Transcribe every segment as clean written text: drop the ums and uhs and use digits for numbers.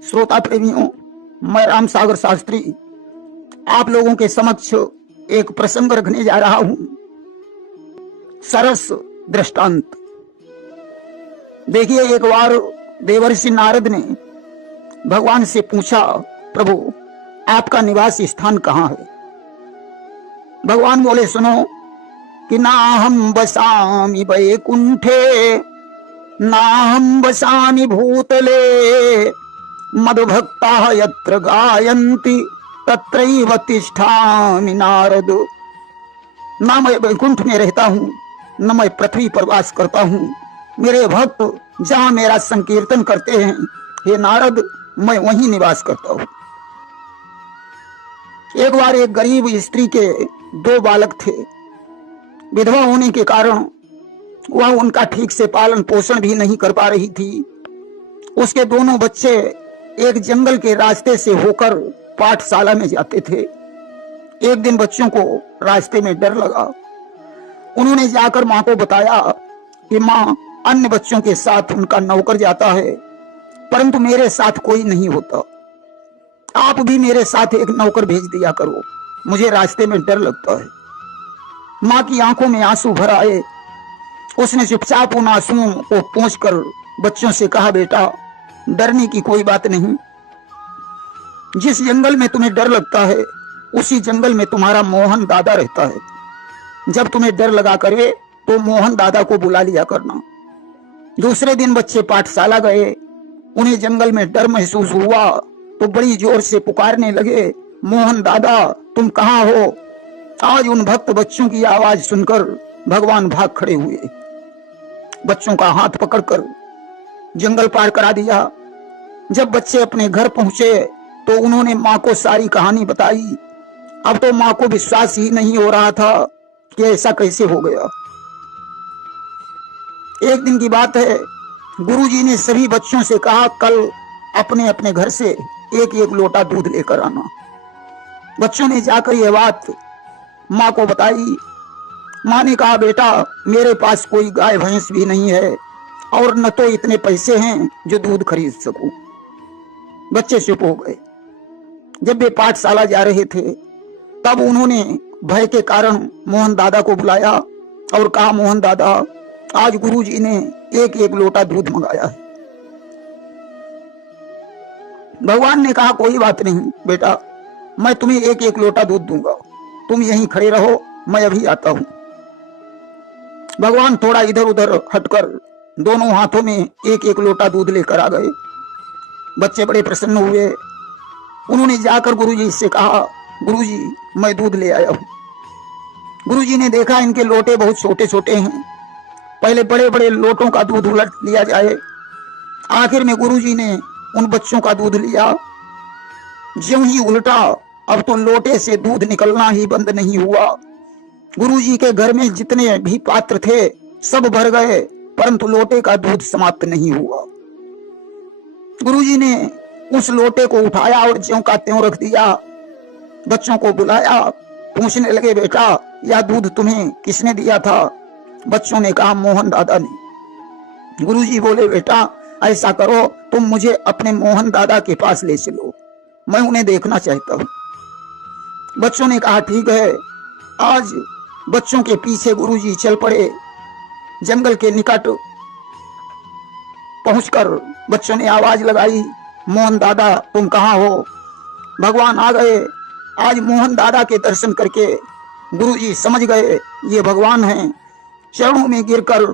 श्रोता प्रेमियों, मैं राम सागर शास्त्री आप लोगों के समक्ष एक प्रसंग रखने जा रहा हूं। सरस दृष्टांत। देखिए, एक बार देवर्षि नारद ने भगवान से पूछा, प्रभु आपका निवास स्थान कहाँ है? भगवान बोले, सुनो कि नाहं वसामि वैकुंठे नाहं वसामि भूतले मधुभक्ताः यत्र गायन्ति तत्रैव तिष्ठामि नारद। ना मैं वैकुंठ में रहता हूँ, न मैं पृथ्वी पर वास करता हूँ। मेरे भक्त जहाँ मेरा संकीर्तन करते हैं, हे नारद, मैं वहीं निवास करता हूँ। एक बार एक गरीब स्त्री के 2 बालक थे। विधवा होने के कारण वह उनका ठीक से पालन पोषण भी नहीं कर पा रही थी। उसके दोनों बच्चे एक जंगल के रास्ते से होकर पाठशाला में जाते थे। एक दिन बच्चों को रास्ते में डर लगा। उन्होंने जाकर माँ को बताया कि माँ, अन्य बच्चों के साथ उनका नौकर जाता है, परंतु मेरे साथ कोई नहीं होता। आप भी मेरे साथ एक नौकर भेज दिया करो, मुझे रास्ते में डर लगता है। माँ की आंखों में आंसू भर आए। उसने चुपचाप उन आंसुओं को पोंछकर बच्चों से कहा, बेटा डरने की कोई बात नहीं। जिस जंगल में तुम्हें डर लगता है, उसी जंगल में तुम्हारा मोहन दादा रहता है। जब तुम्हें डर लगा करे तो मोहन दादा को बुला लिया करना। दूसरे दिन बच्चे पाठशाला गए। उन्हें जंगल में डर महसूस हुआ तो बड़ी जोर से पुकारने लगे, मोहन दादा तुम कहाँ हो? आज उन भक्त बच्चों की आवाज सुनकर भगवान भाग खड़े हुए। बच्चों का हाथ पकड़कर जंगल पार करा दिया। जब बच्चे अपने घर पहुंचे तो उन्होंने माँ को सारी कहानी बताई। अब तो माँ को विश्वास ही नहीं हो रहा था कि ऐसा कैसे हो गया। एक दिन की बात है, गुरुजी ने सभी बच्चों से कहा, कल अपने अपने घर से एक एक लोटा दूध लेकर आना। बच्चों ने जाकर यह बात माँ को बताई। माँ ने कहा, बेटा मेरे पास कोई गाय भैंस भी नहीं है और न तो इतने पैसे हैं जो दूध खरीद सकूं। बच्चे चुप हो गए। जब वे पाठशाला जा रहे थे तब उन्होंने भय के कारण मोहन दादा को बुलाया और कहा, मोहन दादा आज गुरुजी ने एक एक लोटा दूध मंगाया है। भगवान ने कहा, कोई बात नहीं बेटा, मैं तुम्हें एक एक लोटा दूध दूंगा, तुम यहीं खड़े रहो, मैं अभी आता हूं। भगवान थोड़ा इधर उधर हटकर दोनों हाथों में एक एक लोटा दूध लेकर आ गए। बच्चे बड़े प्रसन्न हुए। उन्होंने जाकर गुरुजी से कहा, गुरुजी मैं दूध ले आया हूं। गुरुजी ने देखा इनके लोटे बहुत छोटे छोटे हैं, पहले बड़े बड़े लोटों का दूध उलट लिया जाए। आखिर में गुरुजी ने उन बच्चों का दूध लिया। ज्यों ही उल्टा, अब तो लोटे से दूध निकलना ही बंद नहीं हुआ। गुरुजी के घर में जितने भी पात्र थे सब भर गए, परंतु लोटे का दूध समाप्त नहीं हुआ। गुरुजी ने उस लोटे को उठाया और ज्यों का त्यों रख दिया। बच्चों को बुलाया, पूछने लगे, बेटा यह दूध तुम्हें किसने दिया था? बच्चों ने कहा, मोहन दादा ने। गुरुजी बोले, बेटा ऐसा करो, तुम मुझे अपने मोहन दादा के पास ले चलो, मैं उन्हें देखना चाहता हूं। बच्चों ने कहा, ठीक है। आज बच्चों के पीछे गुरुजी चल पड़े। जंगल के निकट पहुंचकर बच्चों ने आवाज लगाई, मोहन दादा तुम कहाँ हो? भगवान आ गए। आज मोहन दादा के दर्शन करके गुरुजी समझ गए ये भगवान हैं। चरणों में गिरकर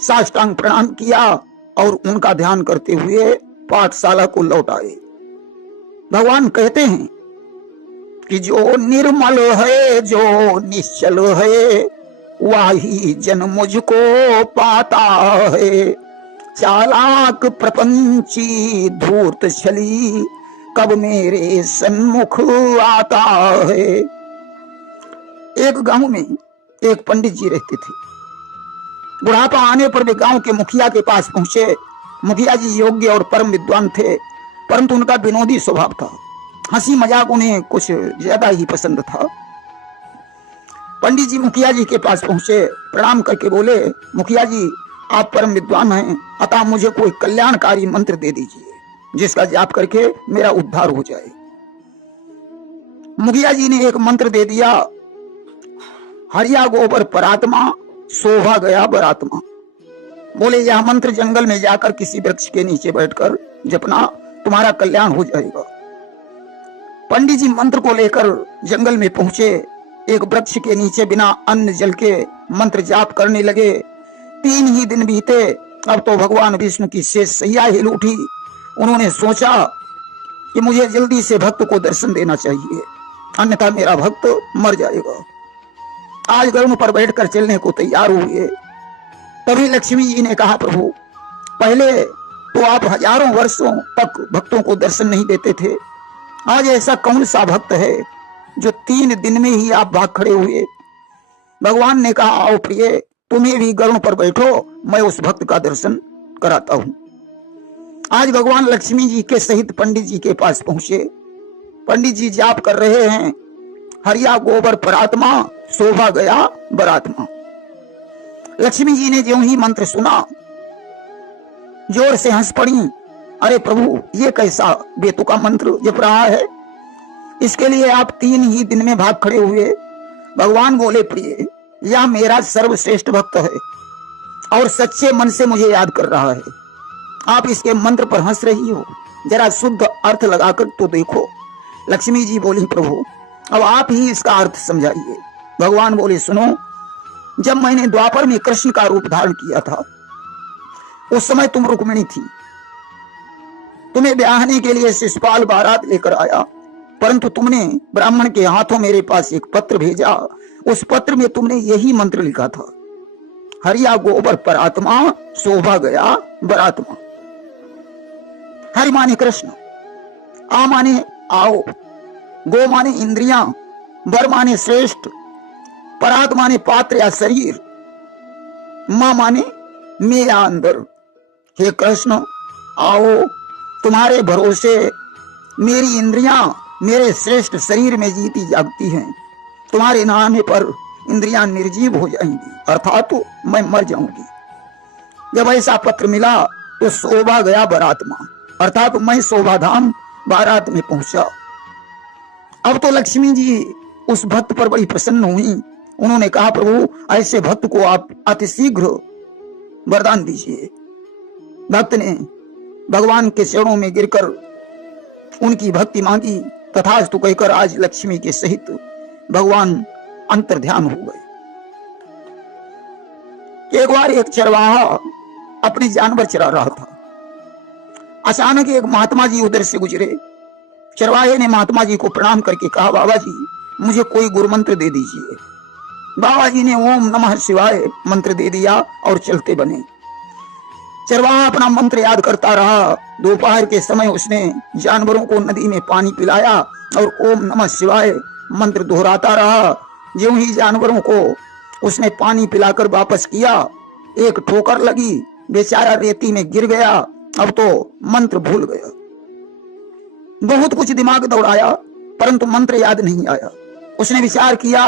साष्टांग प्रणाम किया और उनका ध्यान करते हुए पाठशाला को लौट आए। भगवान कहते हैं कि जो निर्मल है, जो निश्चल है, वही जन मुझको पाता है। चालाक प्रपंची धूर्त छली, कब मेरे सन्मुख आता है। एक गांव में एक पंडित जी रहते थे। बुढ़ापा आने पर वे गांव के मुखिया के पास पहुंचे। मुखिया जी योग्य और परम विद्वान थे, परंतु उनका विनोदी स्वभाव था। हंसी मजाक उन्हें कुछ ज्यादा ही पसंद था। पंडित जी मुखिया जी के पास पहुंचे, प्रणाम करके बोले, मुखिया जी आप परम विद्वान हैं, अतः मुझे कोई कल्याणकारी मंत्र दे दीजिए। जिसका जाप करके मेरा उद्धार हो जाए। मुखिया जी ने एक मंत्र दे दिया, हरिया गोबर परात्मा, शोभा गया बरात्मा। बोले यह मंत्र जंगल में जाकर किसी वृक्ष के नीचे बैठकर जपना, तुम्हारा कल्याण हो जाएगा। पंडित जी मंत्र को लेकर जंगल में पहुंचे। एक वृक्ष के नीचे बिना अन्न जल के मंत्र जाप करने लगे। 3 ही दिन बीते। अब तो भगवान विष्णु की शेष सैया हिल उठी। उन्होंने सोचा कि मुझे जल्दी से भक्त को दर्शन देना चाहिए, अन्यथा मेरा भक्त मर जाएगा। आज गरुड़ पर बैठकर चलने को तैयार हुए। तभी लक्ष्मी जी ने कहा, प्रभु पहले तो आप हजारों वर्षों तक भक्तों को दर्शन नहीं देते थे, आज ऐसा कौन सा भक्त है जो 3 दिन में ही आप भाग खड़े हुए। भगवान ने कहा, आओ प्रिय, तुम्हें भी गरुड़ पर बैठो, मैं उस भक्त का दर्शन कराता हूं। आज भगवान लक्ष्मी जी के सहित पंडित जी के पास पहुंचे। पंडित जी जाप कर रहे हैं, हरिया गोबर परात्मा, शोभा गया बरात्मा। लक्ष्मी जी ने ज्यों ही मंत्र सुना, जोर से हंस पड़ी। अरे प्रभु, ये कैसा बेतुका मंत्र जप रहा है, इसके लिए आप 3 ही दिन में भाग खड़े हुए। भगवान बोले, प्रिय यह मेरा सर्वश्रेष्ठ भक्त है और सच्चे मन से मुझे याद कर रहा है। आप इसके मंत्र पर हंस रही हो, जरा शुद्ध अर्थ लगाकर तो देखो। लक्ष्मी जी बोली, प्रभु अब आप ही इसका अर्थ समझाइए। भगवान बोले, सुनो, जब मैंने द्वापर में कृष्ण का रूप धारण किया था, उस समय तुम रुक्मिणी थी। तुम्हें ब्याहने के लिए शिशुपाल बारात लेकर आया, परंतु तुमने ब्राह्मण के हाथों मेरे पास एक पत्र भेजा। उस पत्र में तुमने यही मंत्र लिखा था, हरिया गोबर परात्मा, शोभा गया बरात्मा। हरि माने कृष्ण, आ माने आओ, गो माने इंद्रियां, बर माने श्रेष्ठ, परात माने पात्र या शरीर, मां माने मेरा अंदर। हे कृष्ण आओ, तुम्हारे भरोसे मेरी इंद्रियां मेरे श्रेष्ठ शरीर में जीती जागती हैं। तुम्हारे नाम पर इंद्रियां निर्जीव हो जाएंगी, अर्थात तो मैं मर जाऊंगी। जब ऐसा पत्र मिला तो शोभा गया बरात्मा, अर्थात तो मैं शोभा धाम बारात में पहुंचा। अब तो लक्ष्मी जी उस भक्त पर बड़ी प्रसन्न हुई। उन्होंने कहा, प्रभु ऐसे भक्त को आप अतिशीघ्र वरदान दीजिए। भक्त ने भगवान के चरणों में गिरकर उनकी भक्ति मांगी। तथास्तु कहकर आज लक्ष्मी के सहित भगवान अंतर्ध्यान हो गए। एक बार एक चरवाहा अपने जानवर चरा रहा था। अचानक एक महात्मा जी उधर से गुजरे। चरवाहे ने महात्मा जी को प्रणाम करके कहा, बाबा जी मुझे कोई गुरु मंत्र दे दीजिए। बाबा जी ने ओम नमः शिवाय मंत्र दे दिया और चलते बने। चरवाहा अपना मंत्र याद करता रहा। दोपहर के समय उसने जानवरों को नदी में पानी पिलाया और ओम नमः शिवाय मंत्र दोहराता रहा। ज्यों ही जानवरों को उसने पानी पिलाकर वापस किया, एक ठोकर लगी, बेचारा रेती में गिर गया। अब तो मंत्र भूल गया। बहुत कुछ दिमाग दौड़ाया, परंतु मंत्र याद नहीं आया। उसने विचार किया,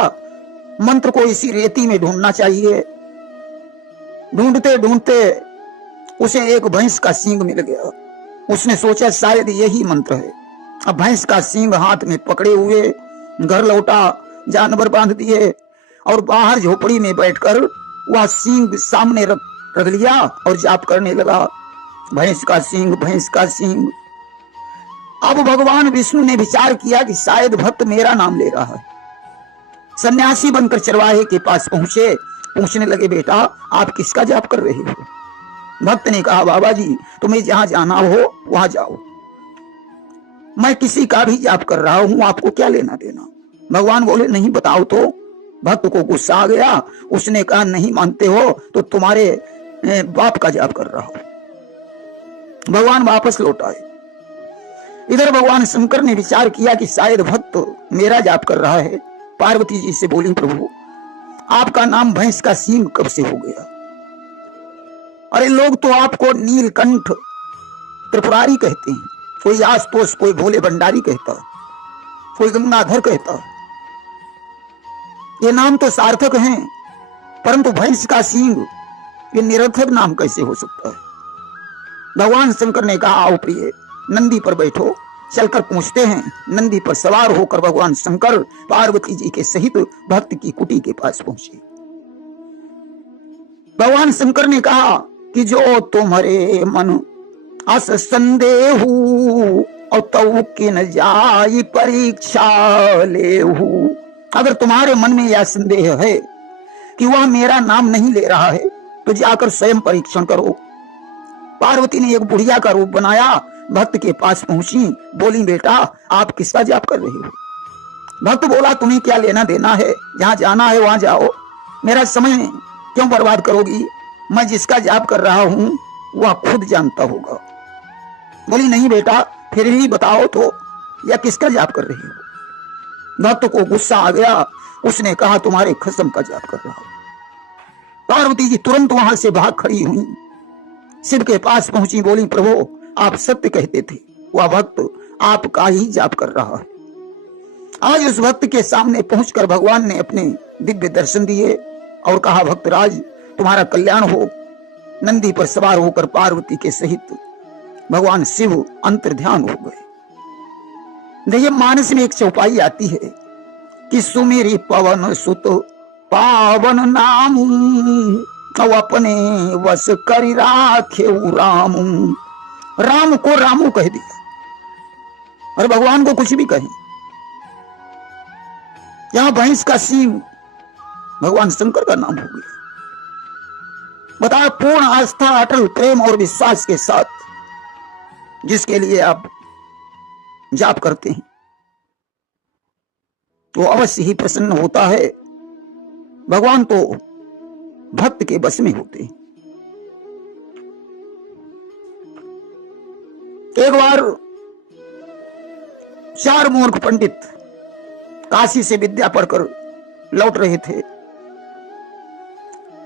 मंत्र को इसी रेती में ढूंढना चाहिए। ढूंढते ढूंढते उसे एक भैंस का सींग मिल गया। उसने सोचा शायद यही मंत्र है। अब भैंस का सींग हाथ में पकड़े हुए घर लौटा, जानवर बांध दिए और बाहर झोपड़ी में बैठकर वह सींग सामने रख लिया और जाप करने लगा, भैंस का सींग, भैंस का सींग। अब भगवान विष्णु ने विचार किया कि शायद भक्त मेरा नाम ले रहा है। सन्यासी बनकर चरवाहे के पास पहुंचे। पूछने लगे, बेटा आप किसका जाप कर रहे हो? भक्त ने कहा, बाबा जी तुम्हें जहां जाना हो वहां जाओ, मैं किसी का भी जाप कर रहा हूं, आपको क्या लेना देना। भगवान बोले, नहीं बताओ तो। भक्त को गुस्सा आ गया। उसने कहा, नहीं मानते हो तो तुम्हारे बाप का जाप कर रहा हो। भगवान वापस लौट आए। इधर भगवान शंकर ने विचार किया कि शायद भक्त मेरा जाप कर रहा है। पार्वती जी से बोली, प्रभु आपका नाम भैंस का सींग कब से हो गया? अरे लोग तो आपको नीलकंठ त्रिपुरारी कहते हैं, कोई आशुतोष, कोई भोले भंडारी कहता, कोई गंगाधर कहता। ये नाम तो सार्थक हैं, परंतु भैंस का सींग ये निरर्थक नाम कैसे हो सकता है? भगवान शंकर ने कहा, आओ प्रिय नंदी पर बैठो। चलकर पहुंचते हैं। नंदी पर सवार होकर भगवान शंकर पार्वती जी के सहित भक्त की कुटी के पास पहुंचे। भगवान शंकर ने कहा कि जो तुम्हारे मन अस संदेह और तऊ के न जाई परीक्षा लेहू। अगर तुम्हारे मन में यह संदेह है कि वह मेरा नाम नहीं ले रहा है तो जाकर स्वयं परीक्षण करो। पार्वती ने एक बुढ़िया का रूप बनाया, भक्त के पास पहुंची, बोली बेटा आप किसका जाप कर रहे हो? भक्त बोला तुम्हें क्या लेना देना है, जहां जाना है वहां जाओ, मेरा समय क्यों बर्बाद करोगी? मैं जिसका जाप कर रहा हूं वह खुद जानता होगा। बोली नहीं बेटा फिर भी बताओ तो या किसका जाप कर रही हो? भक्त को गुस्सा आ गया, उसने कहा तुम्हारे खसम का जाप कर रहा हूं। पार्वती जी तुरंत वहां से भाग खड़ी हुई, शिव के पास पहुंची, बोली प्रभु आप सत्य कहते थे, वह भक्त आपका ही जाप कर रहा है। आज उस भक्त के सामने पहुंचकर भगवान ने अपने दिव्य दर्शन दिए और कहा भक्तराज तुम्हारा कल्याण हो। नंदी पर सवार होकर पार्वती के सहित भगवान शिव अंतर्ध्यान हो गए। देखिए मानस में एक चौपाई आती है कि सुमेरी पवन सुत पावन नाम अपने वश करी राखे राम। राम को रामू कह दिया और भगवान को कुछ भी कहे। यहां भैंस का शिव भगवान शंकर का नाम हो गया। बता पूर्ण आस्था अटल प्रेम और विश्वास के साथ जिसके लिए आप जाप करते हैं वो अवश्य ही प्रसन्न होता है। भगवान तो भक्त के बस में होते हैं। एक बार 4 मूर्ख पंडित काशी से विद्या पढ़कर लौट रहे थे।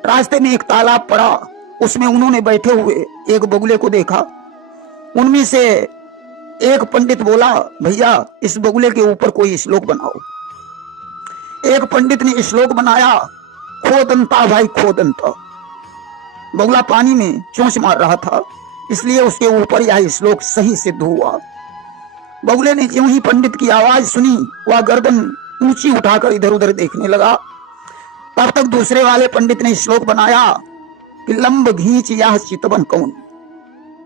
रास्ते में एक तालाब पड़ा, उसमें उन्होंने बैठे हुए एक बगुले को देखा। उनमें से एक पंडित बोला भैया इस बगुले के ऊपर कोई श्लोक बनाओ। एक पंडित ने श्लोक बनाया, खोदंता भाई खोदंता। बगुला पानी में चोंच मार रहा था, इसलिए उसके ऊपर यह श्लोक सही सिद्ध हुआ। बगुले ने ज्यों ही पंडित की आवाज सुनी वह गर्दन ऊंची उठाकर इधर उधर देखने लगा। तब तक दूसरे वाले पंडित ने श्लोक बनाया कि लंब घींच यह चितवन कौन।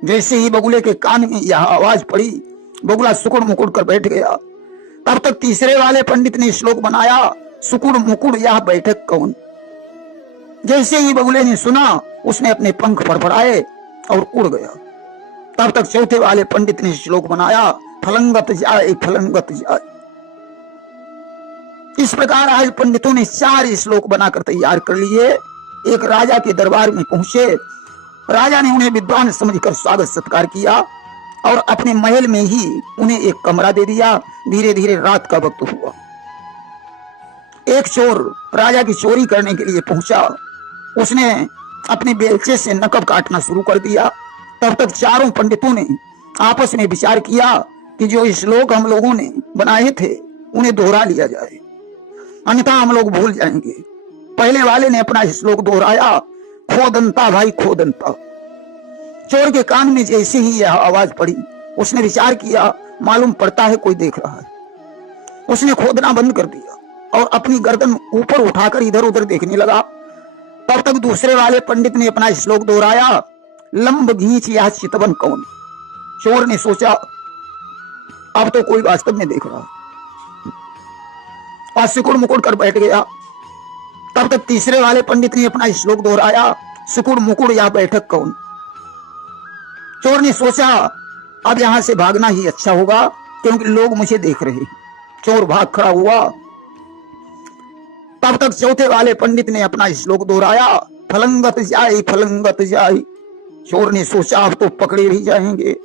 जैसे ही बगुले के कान में यह आवाज पड़ी बगुला सुकुड़ मुकुड़ कर बैठ गया। तब तक तीसरे वाले पंडित ने श्लोक बनाया सुकुड़ मुकुड़ यह बैठक कौन। जैसे ही बगुले ने सुना उसने अपने पंख फड़फड़ाए और उड़ गया। तब तक चौथे वाले पंडित ने श्लोक बनाया फलंगत जाए फलंगत जाए। इस प्रकार आज पंडितों ने 4 श्लोक बनाकर तैयार कर लिए। एक राजा के दरबार में पहुंचे। राजा ने उन्हें विद्वान समझकर स्वागत सत्कार किया और अपने महल में ही उन्हें एक कमरा दे दिया। धीरे धीरे रात का वक्त हुआ। एक चोर राजा की चोरी करने के लिए पहुंचा। उसने अपने बेलचे से नकब काटना शुरू कर दिया। तब तक चारों पंडितों ने आपस में विचार किया कि जो श्लोक हम लोगों ने बनाए थे उन्हें दोहरा लिया जाए, अन्यथा हम लोग भूल जाएंगे। पहले वाले ने अपना श्लोक दोहराया, खोदंता भाई खोदंता। चोर के कान में जैसे ही यह आवाज पड़ी उसने विचार किया मालूम पड़ता है कोई देख रहा है। उसने खोदना बंद कर दिया और अपनी गर्दन ऊपर उठाकर इधर उधर देखने लगा। तब तक दूसरे वाले पंडित ने अपना श्लोक दोहराया, लंब घींच यह चितवन कौन। चोर ने सोचा अब तो कोई वास्तव में देख रहा, और सिकुड़ मुकुड़ कर बैठ गया। तब तक तीसरे वाले पंडित ने अपना श्लोक दोहराया, सिकुड़ मुकुड़ यह बैठक कौन। चोर ने सोचा अब यहां से भागना ही अच्छा होगा क्योंकि लोग मुझे देख रहे हैं। चोर भाग खड़ा हुआ। तब तक चौथे वाले पंडित ने अपना श्लोक दोहराया, फलंगत जाए फलंगत जाए। चोर ने सोचा अब तो पकड़े भी जाएंगे,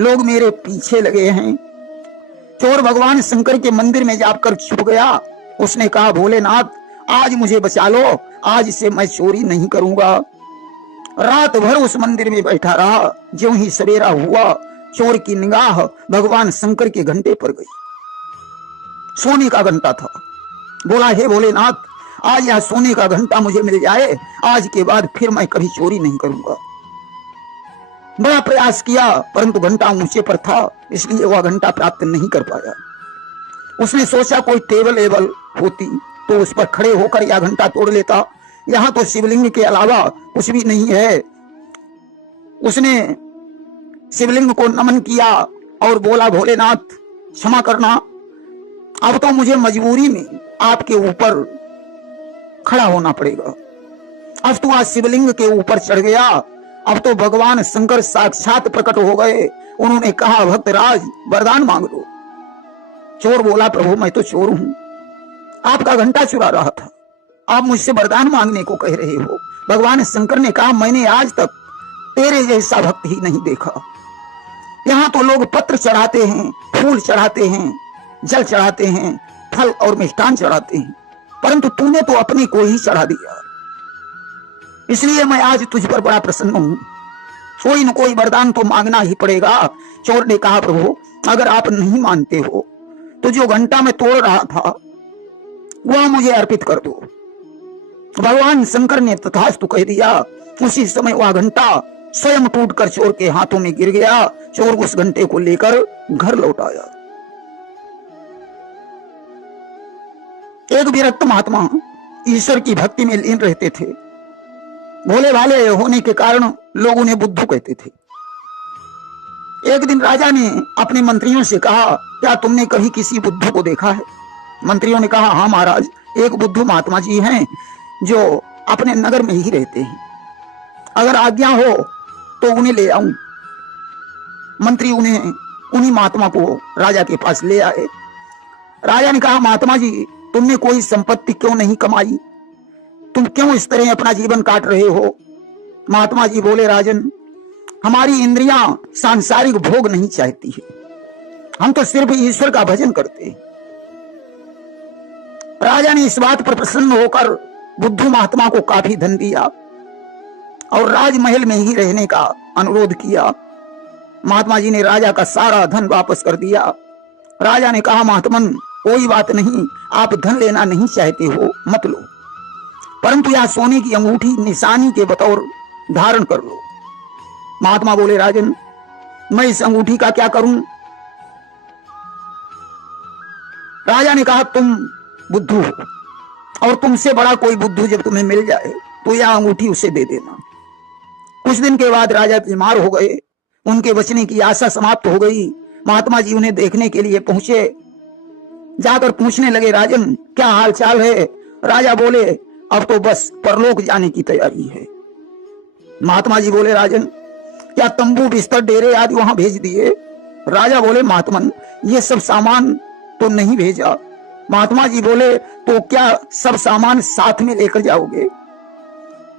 लोग मेरे पीछे लगे हैं। चोर भगवान शंकर के मंदिर में जाकर छुप गया। उसने कहा भोलेनाथ आज मुझे बचा लो, आज से मैं चोरी नहीं करूंगा। रात भर उस मंदिर में बैठा रहा। ज्यों ही सवेरा हुआ चोर की निगाह भगवान शंकर के घंटे पर गई। सोने का घंटा था। बोला हे भोलेनाथ आज यह सोने का घंटा मुझे मिल जाए, आज के बाद फिर मैं कभी चोरी नहीं करूंगा। बड़ा प्रयास किया, परंतु घंटा ऊंचे पर था, इसलिए वह घंटा प्राप्त नहीं कर पाया। उसने सोचा कोई टेबल एबल होती तो उस पर खड़े होकर यह घंटा तोड़ लेता। यहाँ तो शिवलिंग के अलावा कुछ भी नहीं है। उसने शिवलिंग को नमन किया और बोला, भोलेनाथ क्षमा करना, अब तो मुझे मजबूरी में आपके ऊपर खड़ा होना पड़ेगा। अब तो आज शिवलिंग के ऊपर चढ़ गया। अब तो भगवान शंकर साक्षात प्रकट हो गए। उन्होंने कहा, भक्तराज वरदान मांग लो। चोर बोला, प्रभु मैं तो चोर हूं, आपका घंटा चुरा रहा था, आप मुझसे वरदान मांगने को कह रहे हो। भगवान शंकर ने कहा, मैंने आज तक तेरे जैसा भक्त ही नहीं देखा। यहाँ तो लोग पत्र चढ़ाते हैं, फूल चढ़ाते हैं, जल चढ़ाते हैं, फल और मिष्ठान चढ़ाते हैं, परंतु तूने तो अपने को ही चढ़ा दिया। इसलिए मैं आज तुझ पर बड़ा प्रसन्न हूं, कोई न कोई वरदान तो मांगना ही पड़ेगा। चोर ने कहा, प्रभु अगर आप नहीं मानते हो तो जो घंटा मैं तोड़ रहा था वह मुझे अर्पित कर दो। भगवान शंकर ने तथास्तु कह दिया। उसी समय वह घंटा स्वयं टूटकर चोर के हाथों में गिर गया। चोर उस घंटे को लेकर घर लौट आया। एक विरक्त महात्मा ईश्वर की भक्ति में लीन रहते थे। भोले भाले होने के कारण लोग उन्हें बुद्धू कहते थे। एक दिन राजा ने अपने मंत्रियों से कहा, क्या तुमने कभी किसी बुद्धू को देखा है? मंत्रियों ने कहा, हाँ महाराज, एक बुद्धू महात्मा जी हैं जो अपने नगर में ही रहते हैं, अगर आज्ञा हो तो उन्हें ले आऊं। मंत्री उन्हीं महात्मा को राजा के पास ले आए। राजा ने कहा, महात्मा जी तुमने कोई संपत्ति क्यों नहीं कमाई? तुम क्यों इस तरह अपना जीवन काट रहे हो? महात्मा जी बोले, राजन हमारी इंद्रियां सांसारिक भोग नहीं चाहती है, हम तो सिर्फ ईश्वर का भजन करते हैं। राजा ने इस बात पर प्रसन्न होकर बुद्धू महात्मा को काफी धन दिया और राजमहल में ही रहने का अनुरोध किया। महात्मा जी ने राजा का सारा धन वापस कर दिया। राजा ने कहा, महात्मन कोई बात नहीं, आप धन लेना नहीं चाहते हो मत लो, परंतु यह सोने की अंगूठी निशानी के बतौर धारण कर लो। महात्मा बोले, राजन मैं इस अंगूठी का क्या करूं? राजा ने कहा, तुम बुद्धू हो और तुमसे बड़ा कोई बुद्धू जब तुम्हें मिल जाए तो यह अंगूठी उसे दे देना। कुछ दिन के बाद राजा बीमार हो गए, उनके बचने की आशा समाप्त हो गई। महात्मा जी उन्हें देखने के लिए पहुंचे। जाकर पूछने लगे, राजन क्या हाल चाल है? राजा बोले, अब तो बस परलोक जाने की तैयारी है। महात्मा जी बोले, राजन क्या तंबू बिस्तर डेरे आदि वहां भेज दिए? राजा बोले, महात्मन ये सब सामान तो नहीं भेजा। महात्मा जी बोले, तो क्या सब सामान साथ में लेकर जाओगे?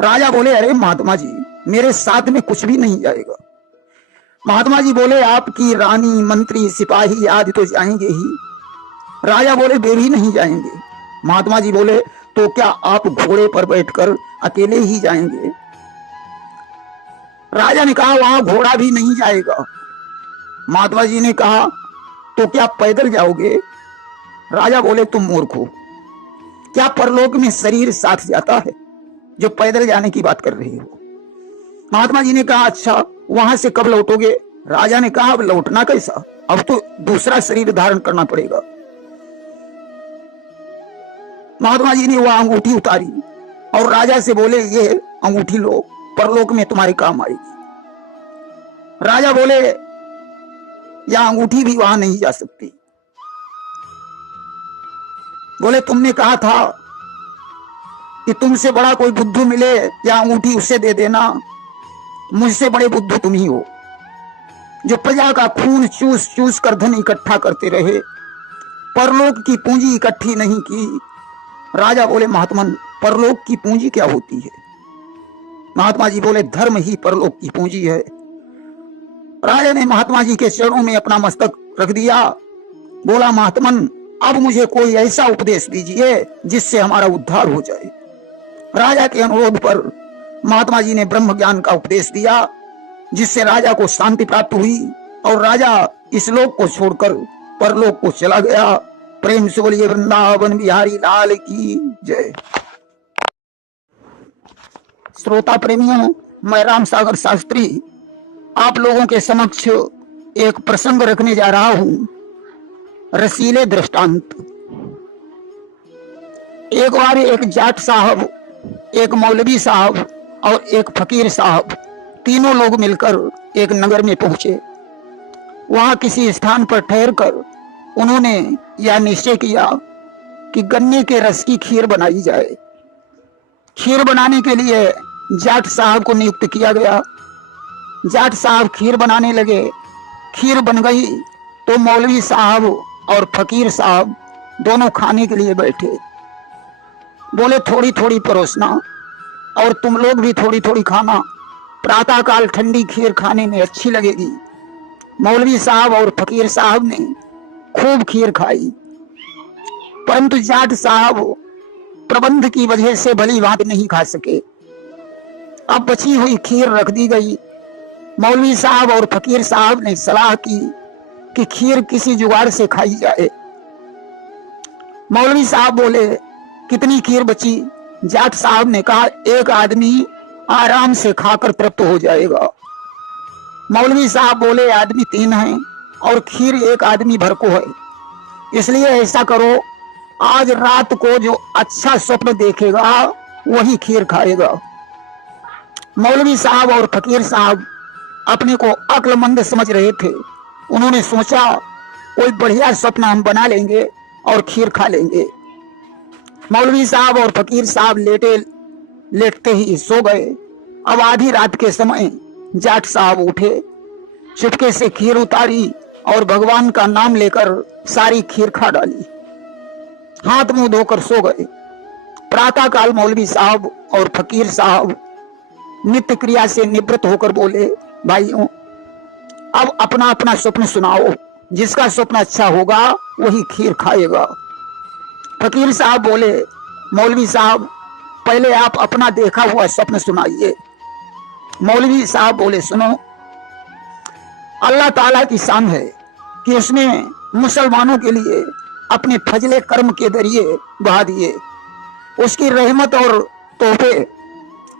राजा बोले, अरे महात्मा जी मेरे साथ में कुछ भी नहीं जाएगा। महात्मा जी बोले, आपकी रानी मंत्री सिपाही आदि तो जाएंगे ही। राजा बोले, वे भी नहीं जाएंगे। महात्मा जी बोले, तो क्या आप घोड़े पर बैठकर अकेले ही जाएंगे? राजा ने कहा, वहां घोड़ा भी नहीं जाएगा। महात्मा जी ने कहा, तो क्या पैदल जाओगे? राजा बोले, तुम मूर्ख हो, क्या परलोक में शरीर साथ जाता है जो पैदल जाने की बात कर रहे हो? महात्मा जी ने कहा, अच्छा वहां से कब लौटोगे? राजा ने कहा, अब लौटना कैसा, अब तो दूसरा शरीर धारण करना पड़ेगा। महात्मा जी ने वह अंगूठी उतारी और राजा से बोले, ये अंगूठी लो, परलोक में तुम्हारे काम आएगी। राजा बोले, यह अंगूठी भी वहां नहीं जा सकती। बोले, तुमने कहा था कि तुमसे बड़ा कोई बुद्धू मिले या अंगूठी उसे दे देना। मुझसे बड़े बुद्धू तुम ही हो, जो प्रजा का खून चूस चूस कर धन इकट्ठा करते रहे, परलोक की पूंजी इकट्ठी नहीं की। राजा बोले, महात्मन परलोक की पूंजी क्या होती है? महात्मा जी बोले, धर्म ही परलोक की पूंजी है। राजा ने महात्मा जी के चरणों में अपना मस्तक रख दिया। बोला, महात्मन अब मुझे कोई ऐसा उपदेश दीजिए जिससे हमारा उद्धार हो जाए। राजा के अनुरोध पर महात्मा जी ने ब्रह्म ज्ञान का उपदेश दिया, जिससे राजा को शांति प्राप्त हुई और राजा इस लोक को छोड़कर परलोक को चला गया। प्रेम से बोलिए वृंदावन बिहारी लाल की जय। श्रोता प्रेमियों, मैं राम सागर शास्त्री आप लोगों के समक्ष एक प्रसंग रखने जा रहा हूं, रसीले दृष्टांत। एक बार एक जाट साहब, एक मौलवी साहब और एक फकीर साहब, तीनों लोग मिलकर एक नगर में पहुंचे। वहां किसी स्थान पर ठहरकर उन्होंने यह निश्चय किया कि गन्ने के रस की खीर बनाई जाए। खीर बनाने के लिए जाट साहब को नियुक्त किया गया। जाट साहब खीर बनाने लगे। खीर बन गई तो मौलवी साहब और फकीर साहब दोनों खाने के लिए बैठे। बोले थोड़ी थोड़ी परोसना और तुम लोग भी थोड़ी थोड़ी खाना, प्रातःकाल ठंडी खीर खाने में अच्छी लगेगी। मौलवी साहब और फकीर साहब ने खूब खीर खाई, परंतु जाट साहब प्रबंध की वजह से भली भांति नहीं खा सके। अब बची हुई खीर रख दी गई। मौलवी साहब और फकीर साहब ने सलाह की कि खीर किसी जुगाड़ से खाई जाए। मौलवी साहब बोले कितनी खीर बची? जाट साहब ने कहा एक आदमी आराम से खाकर तृप्त हो जाएगा। मौलवी साहब बोले आदमी 3 हैं और खीर एक आदमी भर को है, इसलिए ऐसा करो आज रात को जो अच्छा स्वप्न देखेगा वही खीर खाएगा। मौलवी साहब और फकीर साहब अपने को अक्लमंद समझ रहे थे। उन्होंने सोचा कोई बढ़िया स्वप्न हम बना लेंगे और खीर खा लेंगे। मौलवी साहब और फकीर साहब लेटते ही सो गए। अब आधी रात के समय जाट साहब उठे, चुपके से खीर उतारी और भगवान का नाम लेकर सारी खीर खा डाली। हाथ मुंह धोकर सो गए। प्रातःकाल मौलवी साहब और फकीर साहब नित्य क्रिया से निवृत्त होकर बोले भाइयों अब अपना अपना स्वप्न सुनाओ, जिसका स्वप्न अच्छा होगा वही खीर खाएगा। फकीर साहब बोले मौलवी साहब पहले आप अपना देखा हुआ स्वप्न सुनाइए। मौलवी साहब बोले सुनो, अल्लाह ताला की शान है कि उसने मुसलमानों के लिए अपने फजले कर्म के जरिए बहा दिए। उसकी रहमत और तोहफे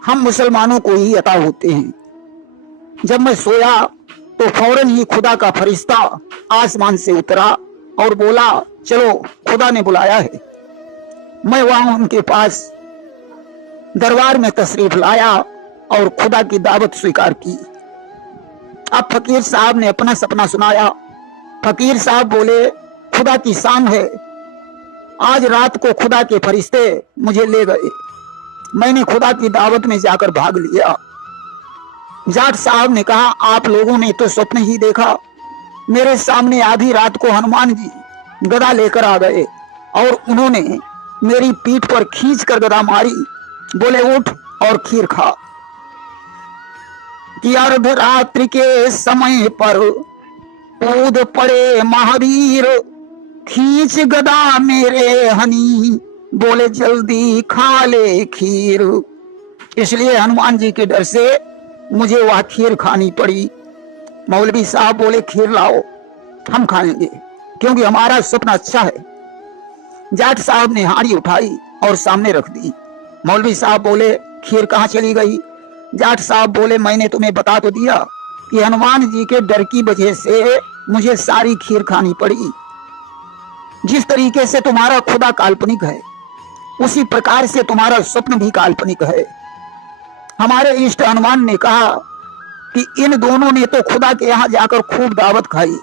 हम मुसलमानों को ही अता होते हैं। जब मैं सोया तो फौरन ही खुदा का फरिश्ता आसमान से उतरा और बोला चलो खुदा ने बुलाया है। मैं वहां उनके पास दरबार में तशरीफ लाया और खुदा की दावत स्वीकार की। अब फकीर साहब ने अपना सपना सुनाया। फकीर साहब बोले खुदा की शान है, आज रात को खुदा के फरिश्ते मुझे ले गए। मैंने खुदा की दावत में जाकर भाग लिया। जाट साहब ने कहा आप लोगों ने तो स्वप्न ही देखा। मेरे सामने आधी रात को हनुमान जी गदा लेकर आ गए और उन्होंने मेरी पीठ पर खींच कर गदा मारी। बोले उठ और खीर खा। कि अर्धरात्रि के समय पर कूद पड़े महावीर, खींच गदा मेरे हनी, बोले जल्दी खा ले खीर। इसलिए हनुमान जी के डर से मुझे वह खीर खानी पड़ी। मौलवी साहब बोले खीर लाओ, हम खाएंगे क्योंकि हमारा स्वप्न अच्छा है। जाट साहब ने हांडी उठाई और सामने रख दी। मौलवी साहब बोले खीर कहाँ चली गई? जाट साहब बोले मैंने तुम्हें बता तो दिया कि हनुमान जी के डर की वजह से मुझे सारी खीर खानी पड़ी। जिस तरीके से तुम्हारा खुदा काल्पनिक है उसी प्रकार से तुम्हारा स्वप्न भी काल्पनिक है। हमारे इष्ट हनुमान ने कहा कि इन दोनों ने तो खुदा के यहाँ जाकर खूब दावत खाई,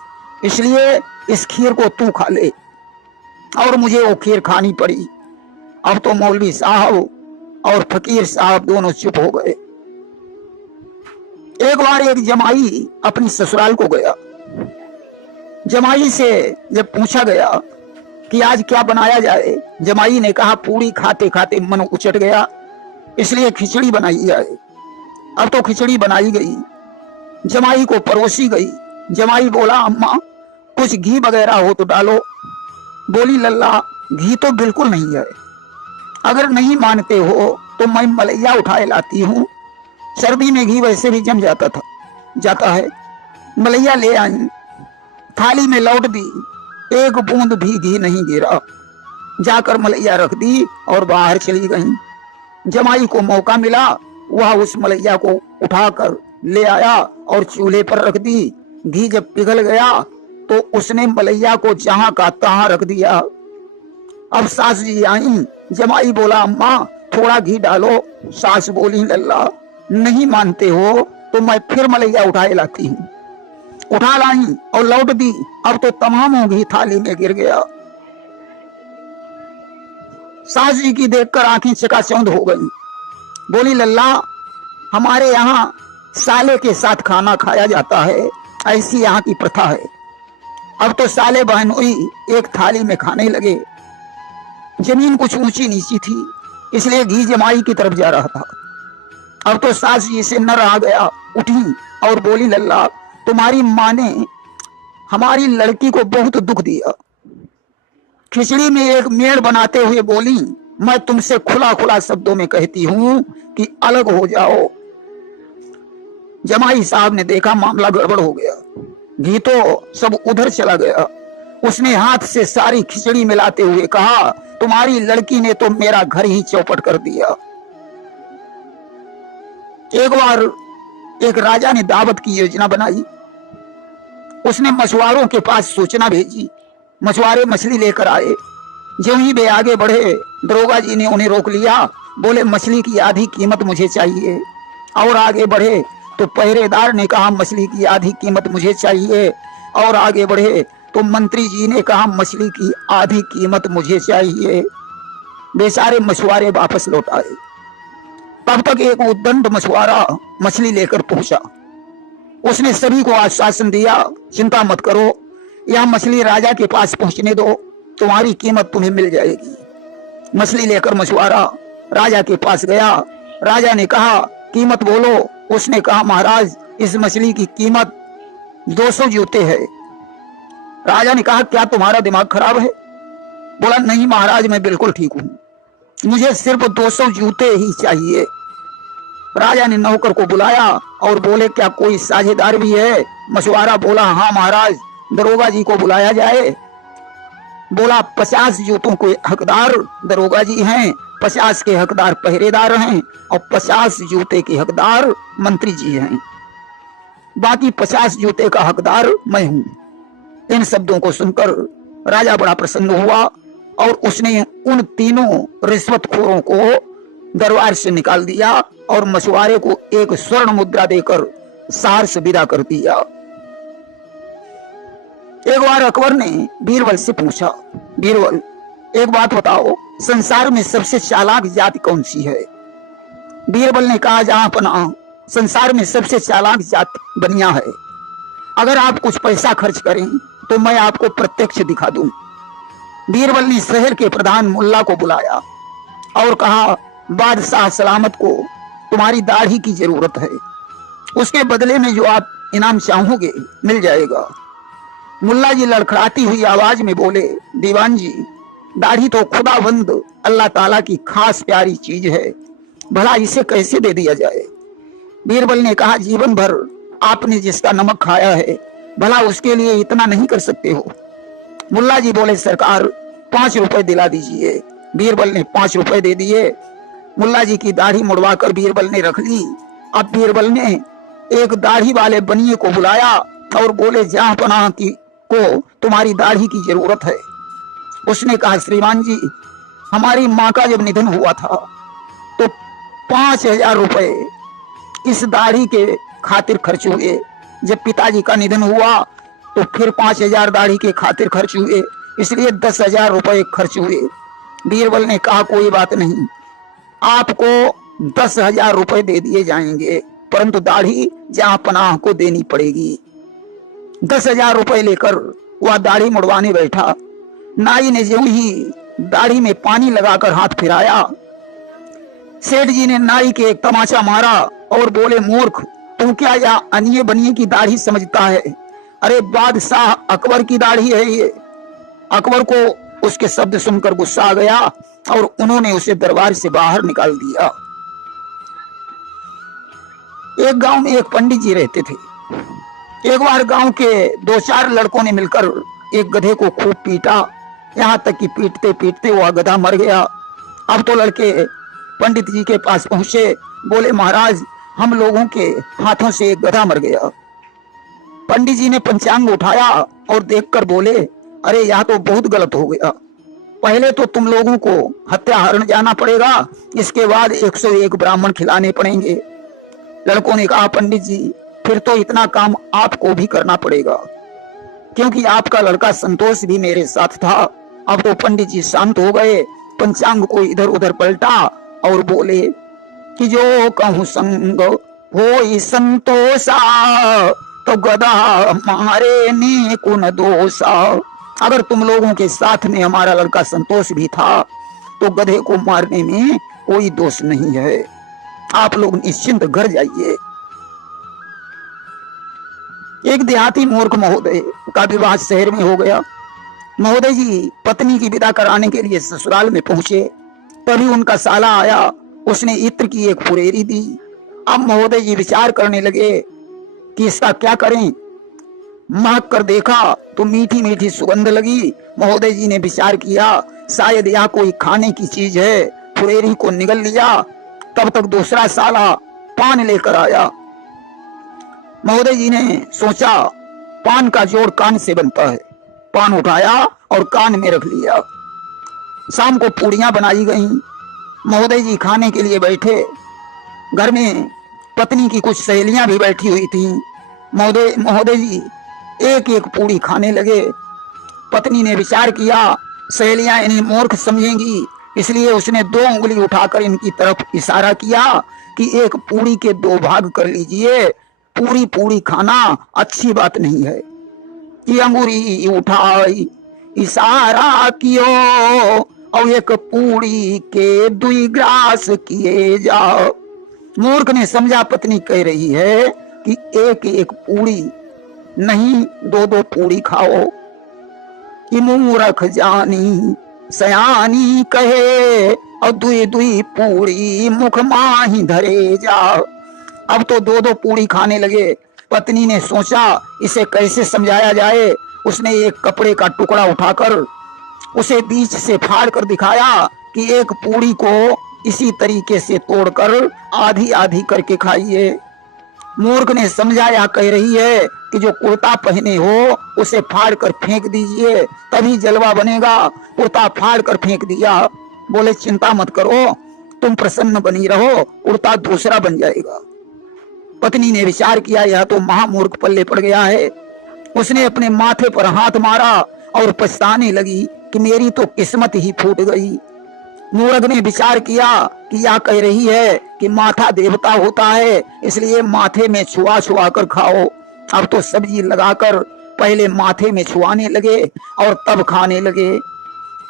इसलिए इस खीर को तू खा ले, और मुझे वो खीर खानी पड़ी। अब तो मौलवी साहब और फकीर साहब दोनों चुप हो गए। एक बार एक जमाई अपनी ससुराल को गया। जमाई से जब पूछा गया कि आज क्या बनाया जाए, जमाई ने कहा पूरी खाते खाते मन उचट गया, इसलिए खिचड़ी बनाई जाए। अब तो खिचड़ी बनाई गई, जमाई को परोसी गई। जमाई बोला अम्मा कुछ घी वगैरह हो तो डालो। बोली लल्ला घी तो बिल्कुल नहीं है, अगर नहीं मानते हो तो मैं मलैया उठाए लाती हूँ। सर्दी में घी वैसे भी जम जाता है। मलैया ले आई, थाली में लौट दी, एक बूंद भी घी नहीं गिरा। जाकर मलैया रख दी और बाहर चली गई। जमाई को मौका मिला, वह उस मलैया को उठाकर ले आया और चूल्हे पर रख दी। घी जब पिघल गया तो उसने मलैया को जहां का तहां रख दिया। अब सास जी आई, जमाई बोला अम्मा थोड़ा घी डालो। सास बोली लल्ला नहीं मानते हो तो मैं फिर मलैया उठाए लाती हूँ। उठा लाई और लौट दी। अब तो तमाम घी थाली में गिर गया। सास जी की देखकर आंखें चकाचौंध हो गई। बोली लल्ला हमारे यहाँ साले के साथ खाना खाया जाता है, ऐसी यहाँ की प्रथा है। अब तो साले बहनोई एक थाली में खाने लगे। जमीन कुछ ऊंची नीची थी इसलिए घी जमाई की तरफ जा रहा था। अब तो सास जी से न रहा गया, उठी और बोली लल्ला तुम्हारी माँ ने हमारी लड़की को बहुत दुख दिया। खिचड़ी में एक मेड़ बनाते हुए बोली मैं तुमसे खुला खुला शब्दों में कहती हूं कि अलग हो जाओ। जमाई साहब ने देखा मामला गड़बड़ हो गया, घी तो सब उधर चला गया। उसने हाथ से सारी खिचड़ी मिलाते हुए कहा तुम्हारी लड़की ने तो मेरा घर ही चौपट कर दिया। एक बार एक राजा ने दावत की योजना बनाई। उसने मछुआरों के पास सूचना भेजी। मछुआरे मछली लेकर आए। जो ही वे आगे बढ़े दरोगा जी ने उन्हें रोक लिया। बोले मछली की आधी कीमत मुझे चाहिए। और आगे बढ़े तो पहरेदार ने कहा मछली की आधी कीमत मुझे चाहिए। और आगे बढ़े तो मंत्री जी ने कहा मछली की आधी कीमत मुझे चाहिए। बेचारे मछुआरे वापस लौट आए। तब तक एक उद्दंड मछुआरा मछली लेकर पहुंचा। उसने सभी को आश्वासन दिया चिंता मत करो, यह मछली राजा के पास पहुंचने दो, तुम्हारी कीमत तुम्हें मिल जाएगी। मछली लेकर मछुआरा राजा के पास गया। राजा ने कहा कीमत बोलो। उसने कहा महाराज इस मछली की कीमत 200 जूते है। राजा ने कहा क्या तुम्हारा दिमाग खराब है? बोला नहीं महाराज मैं बिल्कुल ठीक हूं, मुझे सिर्फ 200 जूते ही चाहिए। राजा ने नौकर को बुलाया और बोले क्या कोई साझेदार भी है? मछुआरा बोला हाँ महाराज दरोगा जी को बुलाया जाए। बोला 50 जूतों के हकदार दरोगा जी हैं, 50 के हकदार पहरेदार हैं और 50 जूते के हकदार मंत्री जी हैं, बाकी 50 जूते का हकदार मैं हूं। इन शब्दों को सुनकर राजा बड़ा प्रसन्न हुआ और उसने उन तीनों रिश्वतखोरों को दरबार से निकाल दिया और मछुआरे को एक स्वर्ण मुद्रा देकर शहर से विदा कर दिया। एक बार अकबर ने बीरबल से पूछा बीरबल एक बात बताओ संसार में सबसे चालाक जाति कौन सी है? बीरबल ने कहा जहां पनाह संसार में सबसे चालाक जाति बनिया है। अगर आप कुछ पैसा खर्च करें तो मैं आपको प्रत्यक्ष दिखा दूं। बीरबल ने शहर के प्रधान मुल्ला को बुलाया और कहा बादशाह सलामत को तुम्हारी दाढ़ी की जरूरत है, उसके बदले में जो आप इनाम चाहोगे मिल जाएगा। मुल्ला जी लड़खड़ाती हुई आवाज में बोले दीवान जी दाढ़ी तो खुदाबंद अल्लाह ताला की खास प्यारी चीज है, भला इसे कैसे दे दिया जाए? बीरबल ने कहा जीवन भर आपने जिसका नमक खाया है भला उसके लिए इतना नहीं कर सकते हो? मुल्ला जी बोले सरकार 5 रुपए दिला दीजिए। बीरबल ने 5 रुपए दे दिए। मुल्ला जी की दाढ़ी मुड़वाकर बीरबल ने रख ली। अब बीरबल ने एक दाढ़ी वाले बनिए को बुलाया और बोले जहां पनाह की को तुम्हारी दाढ़ी की जरूरत है। उसने कहा श्रीमान जी हमारी माँ का जब निधन हुआ था तो 5000 रुपए इस दाढ़ी के खातिर खर्च हुए। जब पिताजी का निधन हुआ तो फिर 5000 दाढ़ी के खातिर खर्च हुए, इसलिए 10,000 रुपए खर्च हुए। बीरबल ने कहा कोई बात नहीं, आपको 10,000 रुपए दे दिए जाएंगे, परंतु दाढ़ी जहां पनाह को देनी पड़ेगी। 10,000 रुपए लेकर वह दाढ़ी मुड़वाने बैठा। नाई ने ज्यों ही दाढ़ी में पानी लगाकर हाथ फिराया, सेठ जी ने नाई के एक तमाचा मारा और बोले मूर्ख तू क्या या अनिये बनिए की दाढ़ी समझता है? अरे बादशाह अकबर की दाढ़ी है ये। अकबर को उसके शब्द सुनकर गुस्सा आ गया और उन्होंने उसे दरबार से बाहर निकाल दिया। एक गांव में एक पंडित जी रहते थे। एक बार गांव के 2-4 लड़कों ने मिलकर एक गधे को खूब पीटा, यहाँ तक कि पीटते पीटते वह गधा मर गया। अब तो लड़के पंडित जी के पास पहुंचे, बोले महाराज हम लोगों के हाथों से एक गधा मर गया। पंडित जी ने पंचांग उठाया और देखकर बोले, अरे यह तो बहुत गलत हो गया। पहले तो तुम लोगों को हत्याहरण जाना पड़ेगा, इसके बाद 101 ब्राह्मण खिलाने पड़ेंगे। लड़कों ने कहा, पंडित जी फिर तो इतना काम आपको भी करना पड़ेगा, क्योंकि आपका लड़का संतोष भी मेरे साथ था। अब तो पंडित जी शांत हो गए, पंचांग को इधर उधर पलटा और बोले कि जो कहूं संग हो संतोषा, तो गधा मारे ने कुन दोषा। अगर तुम लोगों के साथ में हमारा लड़का संतोष भी था तो गधे को मारने में कोई दोष नहीं है। आप लोग निश्चिंत घर जाइए। एक देहाती मूर्ख महोदय का विवाह शहर में हो गया। महोदय जी पत्नी की विदा कराने के लिए ससुराल में पहुंचे, तभी उनका साला आया। उसने इत्र की एक फुरेरी दी। अब महोदय जी विचार करने लगे कि इसका क्या करें। महक कर देखा तो मीठी मीठी सुगंध लगी। महोदय जी ने विचार किया, शायद यह कोई खाने की चीज है। फुरेरी को निगल लिया। तब तक दूसरा साला पान लेकर आया। महोदय जी ने सोचा, पान का जोड़ कान से बनता है। पान उठाया और कान में रख लिया। शाम को पूड़ियां बनाई गईं। महोदय जी खाने के लिए बैठे। घर में पत्नी की कुछ सहेलियां भी बैठी हुई थीं। महोदय जी एक एक पूड़ी खाने लगे। पत्नी ने विचार किया, सहेलियां इन्हें मूर्ख समझेंगी, इसलिए उसने 2 उंगली उठाकर इनकी तरफ इशारा किया कि एक पूड़ी के 2 भाग कर लीजिए। पूरी पूड़ी खाना अच्छी बात नहीं है। ये अंगूरी उठाई इशारा कियो और एक पूड़ी के 2 ग्रास किए जाओ। मूर्ख ने समझा पत्नी कह रही है कि एक एक पूड़ी नहीं, 2-2 पूड़ी खाओ। कि मूर्ख जानी सयानी कहे और 2-2 पूड़ी मुख माही धरे जाओ। अब तो 2-2 पूड़ी खाने लगे। पत्नी ने सोचा इसे कैसे समझाया जाए। उसने एक कपड़े का टुकड़ा उठाकर उसे बीच से फाड़ कर दिखाया कि एक पूड़ी को इसी तरीके से तोड़कर आधी आधी करके खाइए। मूर्ख ने समझा यह कह रही है कि जो कुर्ता पहने हो उसे फाड़ कर फेंक दीजिए, तभी जलवा बनेगा। कुर्ता फाड़ कर फेंक दिया। बोले, चिंता मत करो, तुम प्रसन्न बनी रहो, कुर्ता दूसरा बन जाएगा। पत्नी ने विचार किया, यह तो महामूर्ख पल्ले पड़ गया है। उसने अपने माथे पर हाथ मारा और पछताने लगी कि मेरी तो किस्मत ही फूट गई। मूर्ख ने विचार किया कि यह कह रही है कि माथा देवता होता है, इसलिए माथे में छुआ छुआ कर खाओ। अब तो सब्जी लगाकर पहले माथे में छुआने लगे और तब खाने लगे।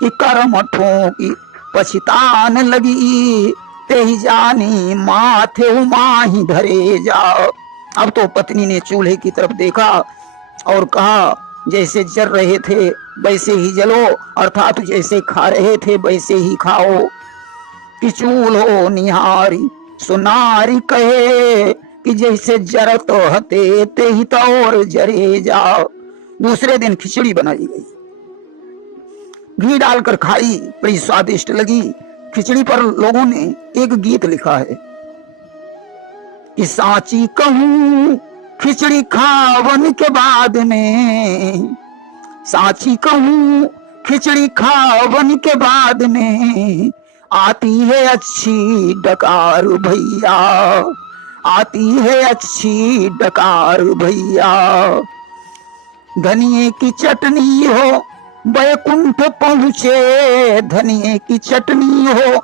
कि कर्म ठोकी पछतान लगी, ते ही जानी माथे माही धरे जाओ। अब तो पत्नी ने चूल्हे की तरफ देखा और कहा, जैसे जल रहे थे वैसे ही जलो, अर्थात जैसे खा रहे थे वैसे ही खाओ। कि चूल्हो निहारी सुनारी कहे कि जैसे जरत हते ते ही तो और जरे जाओ। दूसरे दिन खिचड़ी बनाई गई, घी डालकर खाई, बड़ी स्वादिष्ट लगी। खिचड़ी पर लोगों ने एक गीत लिखा है कि सांची कहूं खिचड़ी खावन के बाद में, सांची कहूं खिचड़ी खावन के बाद में, आती है अच्छी डकार भैया, आती है अच्छी डकार भैया। धनिये की चटनी हो बैकुंठ पहुँचे, धनिये की चटनी हो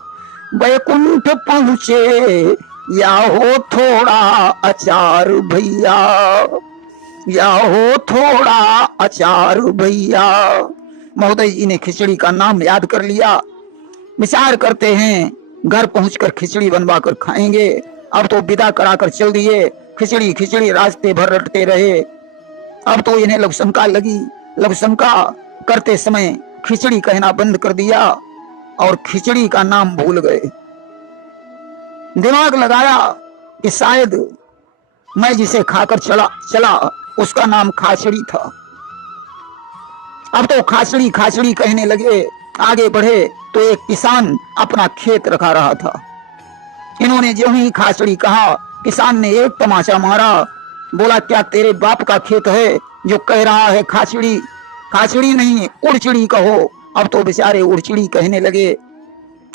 बैकुंठ पहुँचे, या हो थोड़ा अचार भैया, या हो थोड़ा अचार भैया। महोदय जी ने खिचड़ी का नाम याद कर लिया। विचार करते हैं घर पहुंचकर खिचड़ी बनवाकर खाएंगे। अब तो विदा कराकर चल दिए। खिचड़ी खिचड़ी रास्ते भर रटते रहे। अब तो इन्हें लघुशंका लगी। लघुशंका करते समय खिचड़ी कहना बंद कर दिया और खिचड़ी का नाम भूल गए। दिमाग लगाया कि शायद मैं जिसे खाकर चला उसका नाम खाचड़ी था। अब तो खाचड़ी खाचड़ी कहने लगे। आगे बढ़े तो एक किसान अपना खेत रखा रहा था। इन्होंने जो ही खाचड़ी कहा किसान ने एक तमाचा मारा, बोला क्या तेरे बाप का खेत है जो कह रहा है खाचड़ी? खाचड़ी नहीं, उड़चिड़ी कहो। अब तो बेचारे उड़चिड़ी कहने लगे।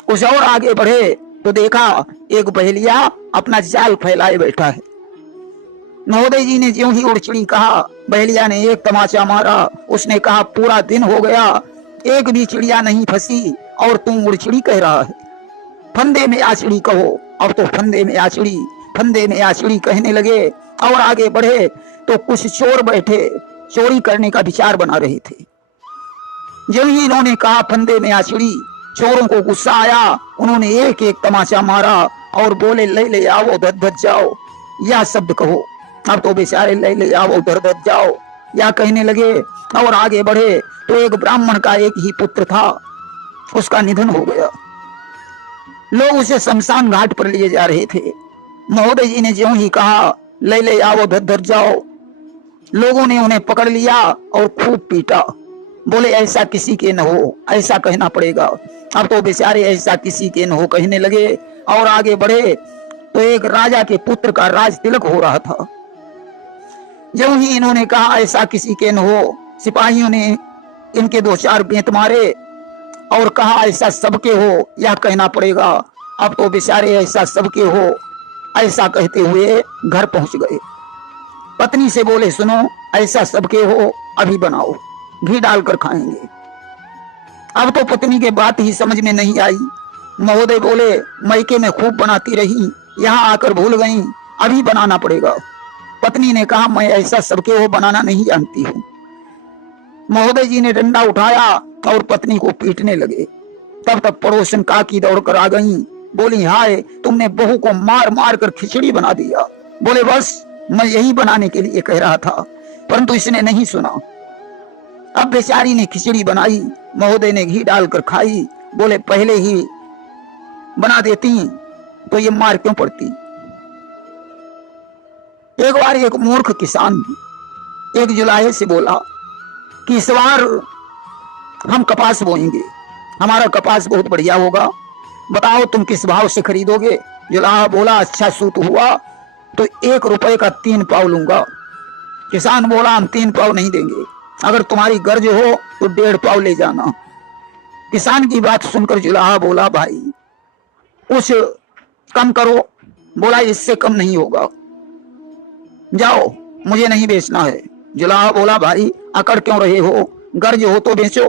कुछ और आगे बढ़े तो देखा एक बहेलिया अपना जाल फैलाए बैठा है। महोदय जी ने ज्यों ही उड़चिड़ी कहा, बहेलिया ने एक तमाचा मारा। उसने कहा पूरा दिन हो गया, एक भी चिड़िया नहीं फंसी और तुम उड़चिड़ी कह रहा है। फंदे में आचड़ी कहो। अब तो फंदे में आचड़ी, फंदे में आचड़ी कहने लगे। और आगे बढ़े तो कुछ चोर बैठे, चोरी करने का विचार बना रहे थे। जब ही इन्होंने कहा फंदे में आचड़ी, चोरों को गुस्सा आया। उन्होंने एक एक तमाचा मारा और बोले ले आओ धद धद जाओ, या शब्द कहो। अब तो बेचारे ले आओ धद धद जाओ या कहने लगे। और आगे बढ़े तो एक ब्राह्मण का एक ही पुत्र था, उसका निधन हो गया। लोग उसे शमशान घाट पर लिए जा रहे थे। महोदय जी ने ज्यों ही कहा ले आओ धद धद जाओ, लोगों ने उन्हें पकड़ लिया और खूब पीटा। बोले ऐसा किसी के न हो, ऐसा कहना पड़ेगा। अब तो बेचारे ऐसा किसी के न हो कहने लगे। और आगे बढ़े तो एक राजा के पुत्र का राज तिलक हो रहा था। जब ही इन्होंने कहा ऐसा किसी के न हो, सिपाहियों ने इनके दो चार बेंत मारे और कहा ऐसा सबके हो या कहना पड़ेगा। अब तो बेचारे ऐसा सबके हो ऐसा कहते हुए घर पहुंच गए। पत्नी से बोले सुनो ऐसा सबके हो, अभी बनाओ, घी डालकर खाएंगे। अब तो पत्नी के बात ही समझ में नहीं आई। महोदय बोले मैके में खूब बनाती रही, यहाँ आकर भूल गई, अभी बनाना पड़ेगा। पत्नी ने कहा मैं ऐसा सबके हो बनाना नहीं जानती हूँ। महोदय जी ने डंडा उठाया और पत्नी को पीटने लगे। तब तक पड़ोसन काकी दौड़कर आ गई। बोली हाय तुमने बहू को मार मार कर खिचड़ी बना दिया। बोले बस मैं यही बनाने के लिए कह रहा था, परंतु इसने नहीं सुना। अब बेचारी ने खिचड़ी बनाई, महोदय ने घी डालकर खाई। बोले पहले ही बना देती तो ये मार क्यों पड़ती। एक बार एक मूर्ख किसान एक जुलाहे से बोला कि इस बार हम कपास बोएंगे, हमारा कपास बहुत बढ़िया होगा, बताओ तुम किस भाव से खरीदोगे। जुलाहा बोला अच्छा सूत हुआ तो 1 रुपए का 3 पाव लूंगा। किसान बोला हम 3 पाव नहीं देंगे, अगर तुम्हारी गर्ज हो तो 1.5 पाव ले जाना। किसान की बात सुनकर जुलाहा बोला भाई कुछ कम करो। बोला इससे कम नहीं होगा, जाओ मुझे नहीं बेचना है। जुलाहा बोला भाई अकड़ क्यों रहे हो, गर्ज हो तो बेचो।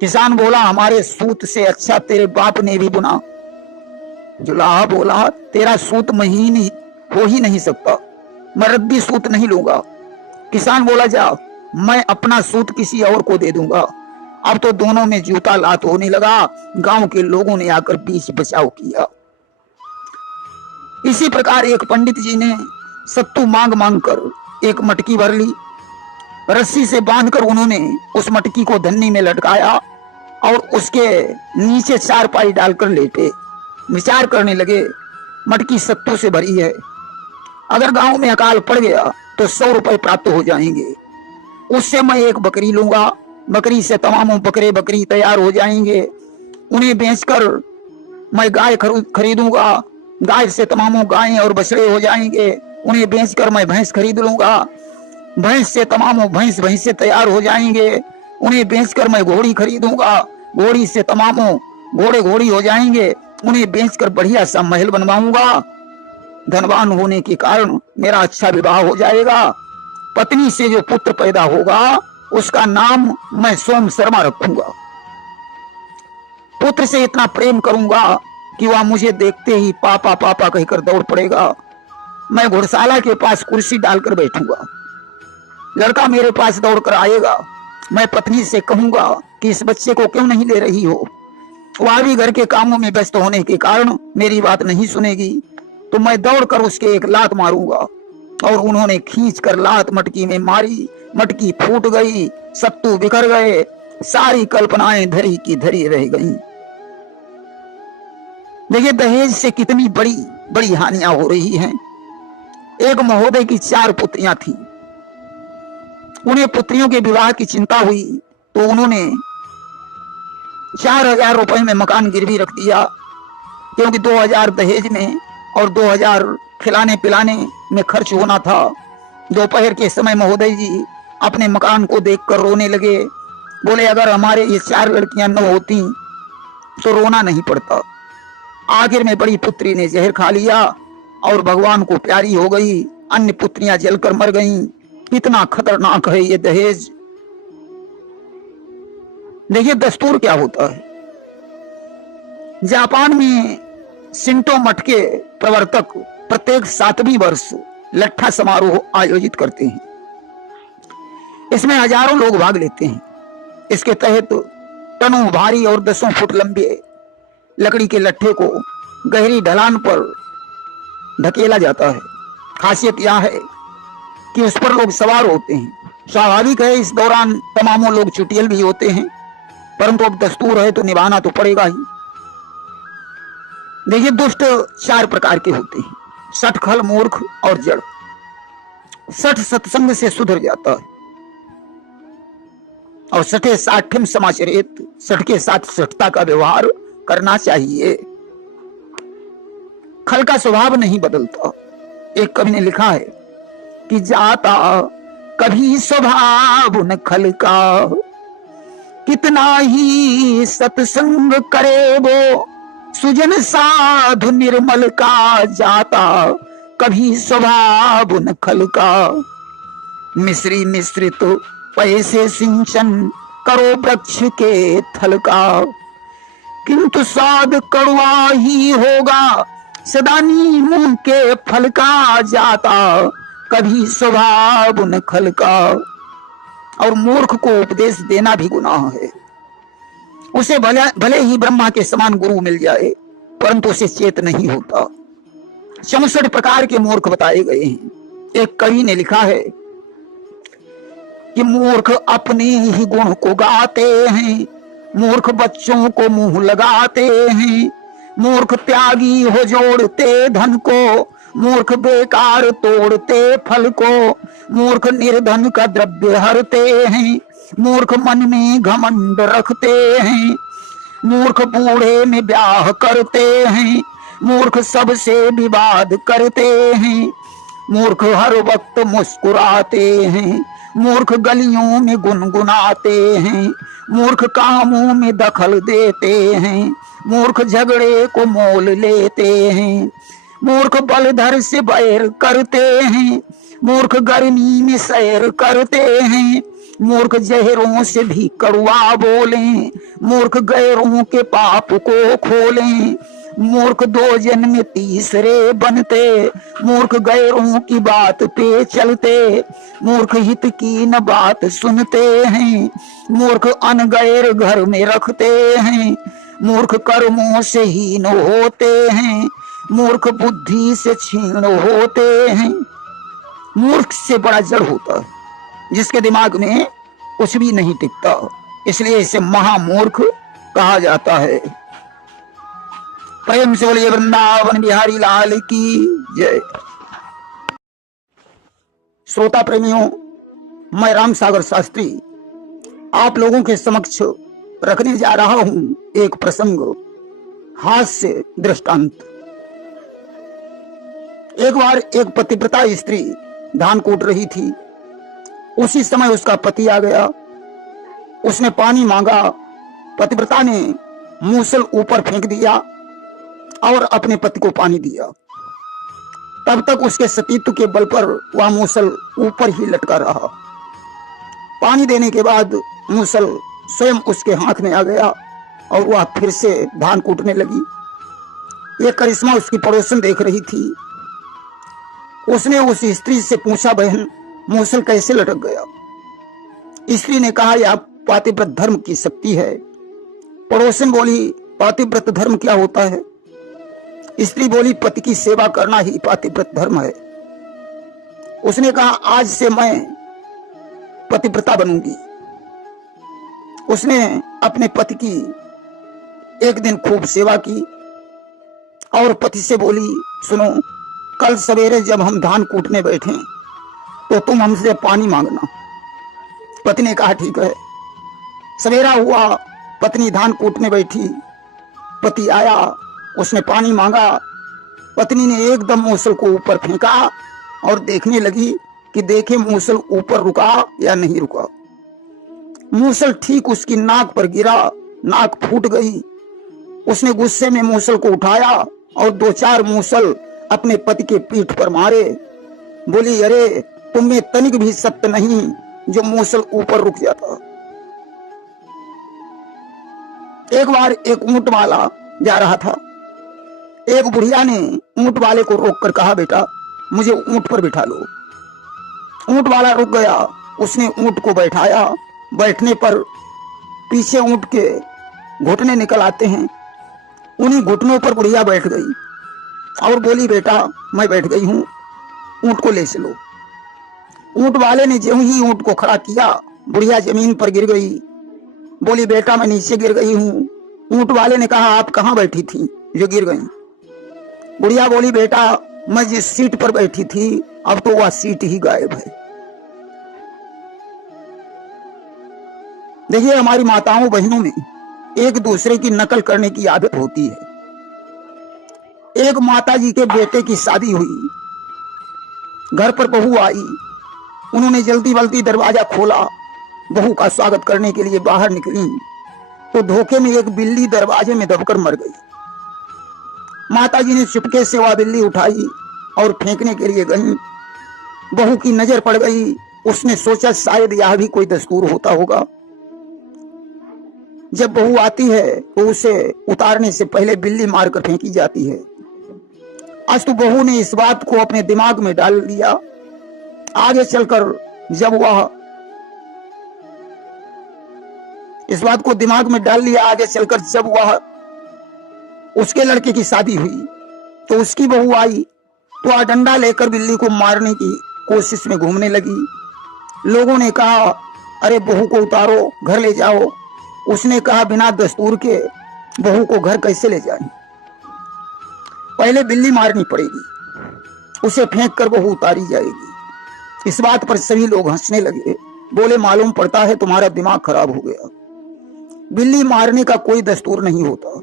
किसान बोला हमारे सूत से अच्छा तेरे बाप ने भी बुना। जुलाहा बोला तेरा सूत महीन हो ही नहीं सकता, मैं रद्दी सूत नहीं लूंगा। किसान बोला जाओ मैं अपना सूत किसी और को दे दूंगा। अब तो दोनों में जूता लात होने लगा। गांव के लोगों ने आकर बीच बचाव किया। इसी प्रकार एक पंडित जी ने सत्तू मांग मांग कर एक मटकी भर ली, रस्सी से बांधकर उन्होंने उस मटकी को धन्नी में लटकाया और उसके नीचे 4 पाई डालकर लेटे। विचार करने लगे मटकी सत्तू से भरी है, अगर गांव में अकाल पड़ गया तो 100 रुपए प्राप्त हो जाएंगे, उससे मैं एक बकरी लूंगा, बकरी से तमाम बकरे बकरी तैयार हो जाएंगे, उन्हें बेचकर मैं गाय खरीदूंगा, गाय से तमाम गायें और बछड़े हो जाएंगे, उन्हें बेचकर मैं भैंस खरीद लूंगा, भैंस से तमाम भैंसे तैयार हो जाएंगे, उन्हें बेचकर मैं घोड़ी खरीदूंगा, घोड़ी से तमाम घोड़े घोड़ी हो जाएंगे, उन्हें बेचकर बढ़िया सा महल बनवाऊंगा, धनवान होने के कारण मेरा अच्छा विवाह हो जाएगा, पत्नी से जो पुत्र पैदा होगा उसका नाम मैं सोम शर्मा रखूंगा, पुत्र से इतना प्रेम करूंगा कि वह मुझे देखते ही पापा पापा कहकर दौड़ पड़ेगा। मैं घुड़शाला के पास कुर्सी डालकर बैठूंगा, लड़का मेरे पास दौड़कर आएगा, मैं पत्नी से कहूंगा कि इस बच्चे को क्यों नहीं ले रही हो। वह भी घर के कामों में व्यस्त होने के कारण मेरी बात नहीं सुनेगी, तो मैं दौड़कर उसके एक लात मारूंगा। और उन्होंने खींचकर लात मटकी में मारी, मटकी फूट गई, सत्तू बिखर गए, सारी कल्पनाएं धरी की धरी रह गईं। देखिए दहेज से कितनी बड़ी बड़ी हानियां हो रही हैं। एक महोदय की 4 पुत्रियां थीं, उन्हें पुत्रियों के विवाह की चिंता हुई तो उन्होंने 4000 रुपए में मकान गिरवी रख दिया, क्योंकि 2000 दहेज में और 2000 खिलाने पिलाने में खर्च होना था। दोपहर के समय महोदय जी अपने मकान को देखकर रोने लगे। बोले अगर हमारे ये 4 लड़कियां न होती तो रोना नहीं पड़ता। आखिर में बड़ी पुत्री ने जहर खा लिया और भगवान को प्यारी हो गई, अन्य पुत्रियां जलकर मर गईं। कितना खतरनाक है ये दहेज। देखिए दस्तूर क्या होता है। जापान में शिंटो मठ के प्रवर्तक प्रत्येक 7वीं वर्ष लट्ठा समारोह आयोजित करते हैं। इसमें हजारों लोग भाग लेते हैं। इसके तहत टनों भारी और 10 फुट लंबे लकड़ी के लट्ठे को गहरी ढलान पर धकेला जाता है। खासियत यह है कि उस पर लोग सवार होते हैं। स्वाभाविक है इस दौरान तमामों लोग चुटियल भी होते हैं, परंतु अब दस्तूर है तो निभाना तो पड़ेगा ही। देखिए दुष्ट 4 प्रकार के होते हैं, सठ, खल, मूर्ख और जड़। सठ सत्संग से सुधर जाता है और सठे साठ्यम समाचरित, सठ के साथ सठता का व्यवहार करना चाहिए। खल का स्वभाव नहीं बदलता। एक कवि ने लिखा है कि जाता कभी स्वभाव न खल का, कितना ही सत्संग करे वो सुजन साधु निर्मल का। जाता कभी स्वभाव न खल का, मिश्री मिश्रित पैसे सिंचन करो वृक्ष के थल का। किंतु स्वाद कड़वा ही होगा सदा नीम के फल का। जाता कभी स्वभाव न खल का। और मूर्ख को उपदेश देना भी गुनाह है। उसे भले ही ब्रह्मा के समान गुरु मिल जाए, परंतु उसे चेत नहीं होता। 64 प्रकार के मूर्ख बताए गए हैं। एक कवि ने लिखा है कि मूर्ख अपने ही गुण को गाते हैं, मूर्ख बच्चों को मुंह लगाते हैं। मूर्ख त्यागी हो जोड़ते धन को, मूर्ख बेकार तोड़ते फल को। मूर्ख निर्धन का द्रव्य हरते हैं, मूर्ख मन में घमंड रखते हैं। मूर्ख बूढ़े में ब्याह करते हैं, मूर्ख सबसे विवाद करते हैं। मूर्ख हर वक्त मुस्कुराते हैं, मूर्ख गलियों में गुनगुनाते हैं। मूर्ख कामों में दखल देते हैं, मूर्ख झगड़े को मोल लेते हैं। मूर्ख बलधर से बैर करते हैं, मूर्ख गर्मी में सैर करते हैं। मूर्ख जहरों से भी कड़वा बोलें, मूर्ख गैरों के पाप को खोलें। मूर्ख 2 जन में तीसरे बनते, मूर्ख गैरों की बात पे चलते। मूर्ख हित की न बात सुनते हैं, मूर्ख अनगैर घर में रखते हैं। मूर्ख कर्मों से हीन होते हैं, मूर्ख बुद्धि से क्षीण होते हैं। मूर्ख से बड़ा जड़ होता है, जिसके दिमाग में कुछ भी नहीं टिकता, इसलिए इसे महामूर्ख कहा जाता है। प्रेम से बोलिए वृंदावन बिहारी लाल की जय। श्रोता प्रेमियों, मैं राम सागर शास्त्री आप लोगों के समक्ष रखने जा रहा हूं एक प्रसंग, हास्य दृष्टांत। एक बार एक पतिव्रता स्त्री धान कूट रही थी। उसी समय उसका पति आ गया। उसने पानी मांगा। पतिव्रता ने मूसल ऊपर फेंक दिया और अपने पति को पानी दिया। तब तक उसके सतीत्व के बल पर वह मूसल ऊपर ही लटका रहा। पानी देने के बाद मूसल स्वयं उसके हाथ में आ गया और वह फिर से धान कूटने लगी। यह करिश्मा उसकी पड़ोसन देख रही थी। उसने उस स्त्री से पूछा, बहन मूसल कैसे लटक गया? स्त्री ने कहा, यह पातिव्रत धर्म की शक्ति है। पड़ोसन बोली, पातिव्रत धर्म क्या होता है? स्त्री बोली, पति की सेवा करना ही पातिव्रत धर्म है। उसने कहा, आज से मैं पतिव्रता बनूंगी। उसने अपने पति की एक दिन खूब सेवा की और पति से बोली, सुनो, कल सवेरे जब हम धान कूटने बैठे तो तुम हमसे पानी मांगना। पति ने कहा, ठीक है। सवेरा हुआ, पत्नी धान कूटने बैठी। पति आया, उसने पानी मांगा। पत्नी ने एकदम मूसल को ऊपर फेंका और देखने लगी कि देखे मूसल ऊपर रुका या नहीं रुका। मूसल ठीक उसकी नाक पर गिरा, नाक फूट गई। उसने गुस्से में मूसल को उठाया और 2-4 मूसल अपने पति के पीठ पर मारे। बोली, अरे तुम में तनिक भी सत्य नहीं जो मूसल ऊपर रुक जाता। एक बार एक ऊंट वाला जा रहा था। एक बुढ़िया ने ऊंट वाले को रोककर कहा, बेटा मुझे ऊंट पर बिठा लो। ऊंट वाला रुक गया। उसने ऊंट को बैठाया। बैठने पर पीछे ऊंट के घुटने निकल आते हैं। उन्हीं घुटनों पर बुढ़िया बैठ गई और बोली, बेटा मैं बैठ गई हूं, ऊंट को ले चलो। ऊंट वाले ने ज्यों ही ऊंट को खड़ा किया, बुढ़िया जमीन पर गिर गई। बोली, बेटा मैं नीचे गिर गई हूं। ऊंट वाले ने कहा, आप कहां बैठी थी जो गिर गई? बुढ़िया बोली, बेटा मैं जिस सीट पर बैठी थी अब तो वह सीट ही गायब है। देखिए, हमारी माताओं बहनों में एक दूसरे की नकल करने की आदत होती है। एक माता जी के बेटे की शादी हुई, घर पर बहू आई। उन्होंने जल्दी जल्दी दरवाजा खोला, बहू का स्वागत करने के लिए बाहर निकली तो धोखे में एक बिल्ली दरवाजे में दबकर मर गई। माताजी ने चुपके से वह बिल्ली उठाई और फेंकने के लिए गई। बहू की नजर पड़ गई। उसने सोचा शायद यह भी कोई दस्तूर होता होगा। जब बहू आती है तो उसे उतारने से पहले बिल्ली मारकर फेंकी जाती है। आज तो बहू ने इस बात को अपने दिमाग में डाल लिया। आगे चलकर जब वह इस बात को दिमाग में डाल लिया आगे चलकर जब वह उसके लड़के की शादी हुई तो उसकी बहू आई तो वह डंडा लेकर बिल्ली को मारने की कोशिश में घूमने लगी। लोगों ने कहा, अरे बहू को उतारो, घर ले जाओ। उसने कहा, बिना दस्तूर के बहू को घर कैसे ले जाएं? पहले बिल्ली मारनी पड़ेगी, उसे फेंक कर बहू उतारी जाएगी। इस बात पर सभी लोग हंसने लगे। बोले, मालूम पड़ता है तुम्हारा दिमाग खराब हो गया, बिल्ली मारने का कोई दस्तूर नहीं होता।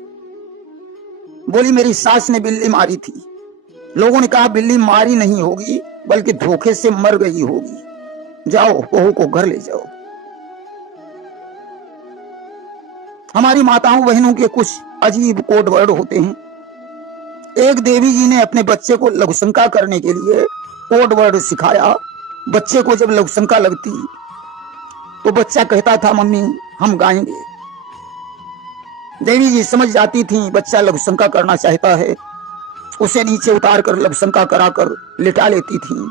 बोली, मेरी सास ने बिल्ली मारी थी। लोगों ने कहा, बिल्ली मारी नहीं होगी बल्कि धोखे से मर गई होगी। जाओ बहू को घर ले जाओ। हमारी माताओं बहनों के कुछ अजीब कोड वर्ड होते हैं। एक देवी जी ने अपने बच्चे को लघुशंका करने के लिए कोड वर्ड सिखाया। बच्चे को जब लघुशंका लगती तो बच्चा कहता था, मम्मी हम गाएंगे। देवी जी समझ जाती थी बच्चा लघुशंका करना चाहता है। उसे नीचे उतार कर लघुशंका कराकर लिटा लेती थी।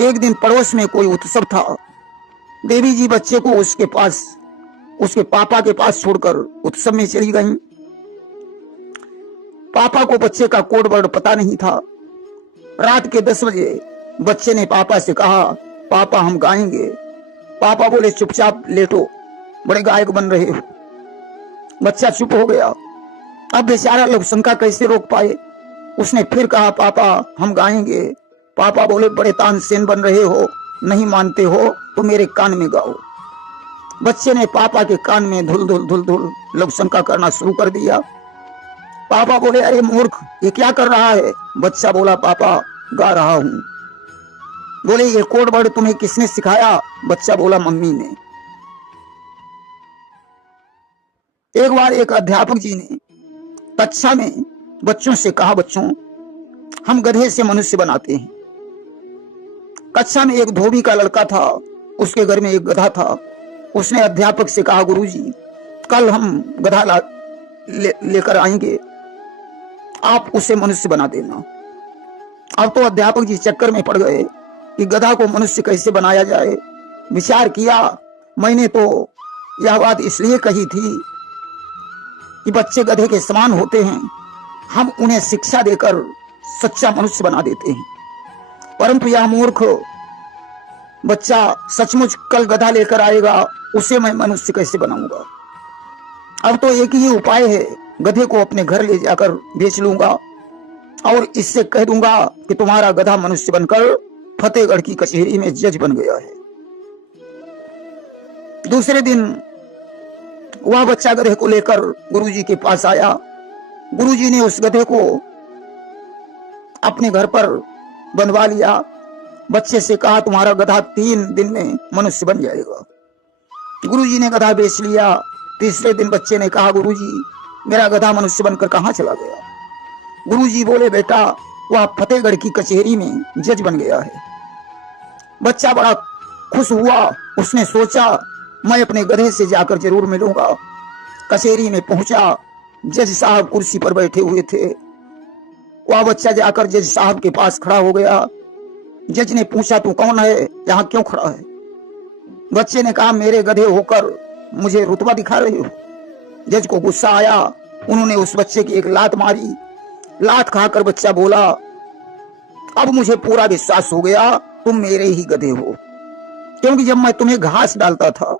एक दिन पड़ोस में कोई उत्सव था। देवी जी बच्चे को उसके पापा के पास छोड़कर उत्सव में चली गईं। पापा को बच्चे का कोड वर्ड पता नहीं था। रात के 10 बजे बच्चे ने पापा से कहा, पापा हम गाएंगे। पापा बोले, चुपचाप लेटो, बड़े गायक बन रहे हो। बच्चा चुप हो गया। अब बेचारा लघुशंका कैसे रोक पाए। उसने फिर कहा, पापा हम गाएंगे। पापा बोले, बड़े तानसेन बन रहे हो, नहीं मानते हो तो मेरे कान में गाओ। बच्चे ने पापा के कान में धुल धुल धुल धुल लघुशंका करना शुरू कर दिया। पापा बोले, अरे मूर्ख ये क्या कर रहा है? बच्चा बोला, पापा गा रहा हूं। बोले, ये कोड वर्ड तुम्हें किसने सिखाया? बच्चा बोला, मम्मी ने। एक बार एक अध्यापक जी ने कक्षा में बच्चों से कहा, बच्चों हम गधे से मनुष्य बनाते हैं। कक्षा में एक धोबी का लड़का था, उसके घर में एक गधा था। उसने अध्यापक से कहा, गुरुजी कल हम गधा लेकर आएंगे, आप उसे मनुष्य बना देना। अब तो अध्यापक जी चक्कर में पड़ गए कि गधा को मनुष्य कैसे बनाया जाए। विचार किया, मैंने तो यह बात इसलिए कही थी कि बच्चे गधे के समान होते हैं, हम उन्हें शिक्षा देकर सच्चा मनुष्य बना देते हैं। परंतु यह मूर्ख बच्चा सचमुच कल गधा लेकर आएगा, उसे मैं मनुष्य कैसे बनाऊंगा? अब तो एक ही उपाय है, गधे को अपने घर ले जाकर बेच लूंगा और इससे कह दूंगा कि तुम्हारा गधा मनुष्य बनकर फतेहगढ़ की कचहरी में जज बन गया है। दूसरे दिन वह बच्चा गधे को लेकर गुरुजी के पास आया। गुरुजी ने उस गधे को अपने घर पर बंधवा लिया। बच्चे से कहा तुम्हारा गधा 3 दिन में मनुष्य बन जाएगा। गुरुजी ने गधा बेच लिया। तीसरे दिन बच्चे ने कहा गुरुजी मेरा गधा मनुष्य बनकर कहाँ चला गया? गुरुजी बोले बेटा वह फतेहगढ़ की कचहरी में जज बन गया है। बच्चा बड़ा खुश हुआ। उसने सोचा मैं अपने गधे से जाकर जरूर मिलूंगा। कचहरी में पहुंचा। जज साहब कुर्सी पर बैठे हुए थे। वह बच्चा जाकर जज साहब के पास खड़ा हो गया। जज ने पूछा तू कौन है, यहाँ क्यों खड़ा है? बच्चे ने कहा मेरे गधे होकर मुझे रुतबा दिखा रहे हो। जज को गुस्सा आया। उन्होंने उस बच्चे की एक लात मारी। लात खाकर बच्चा बोला अब मुझे पूरा विश्वास हो गया तुम मेरे ही गधे हो, क्योंकि जब मैं तुम्हें घास डालता था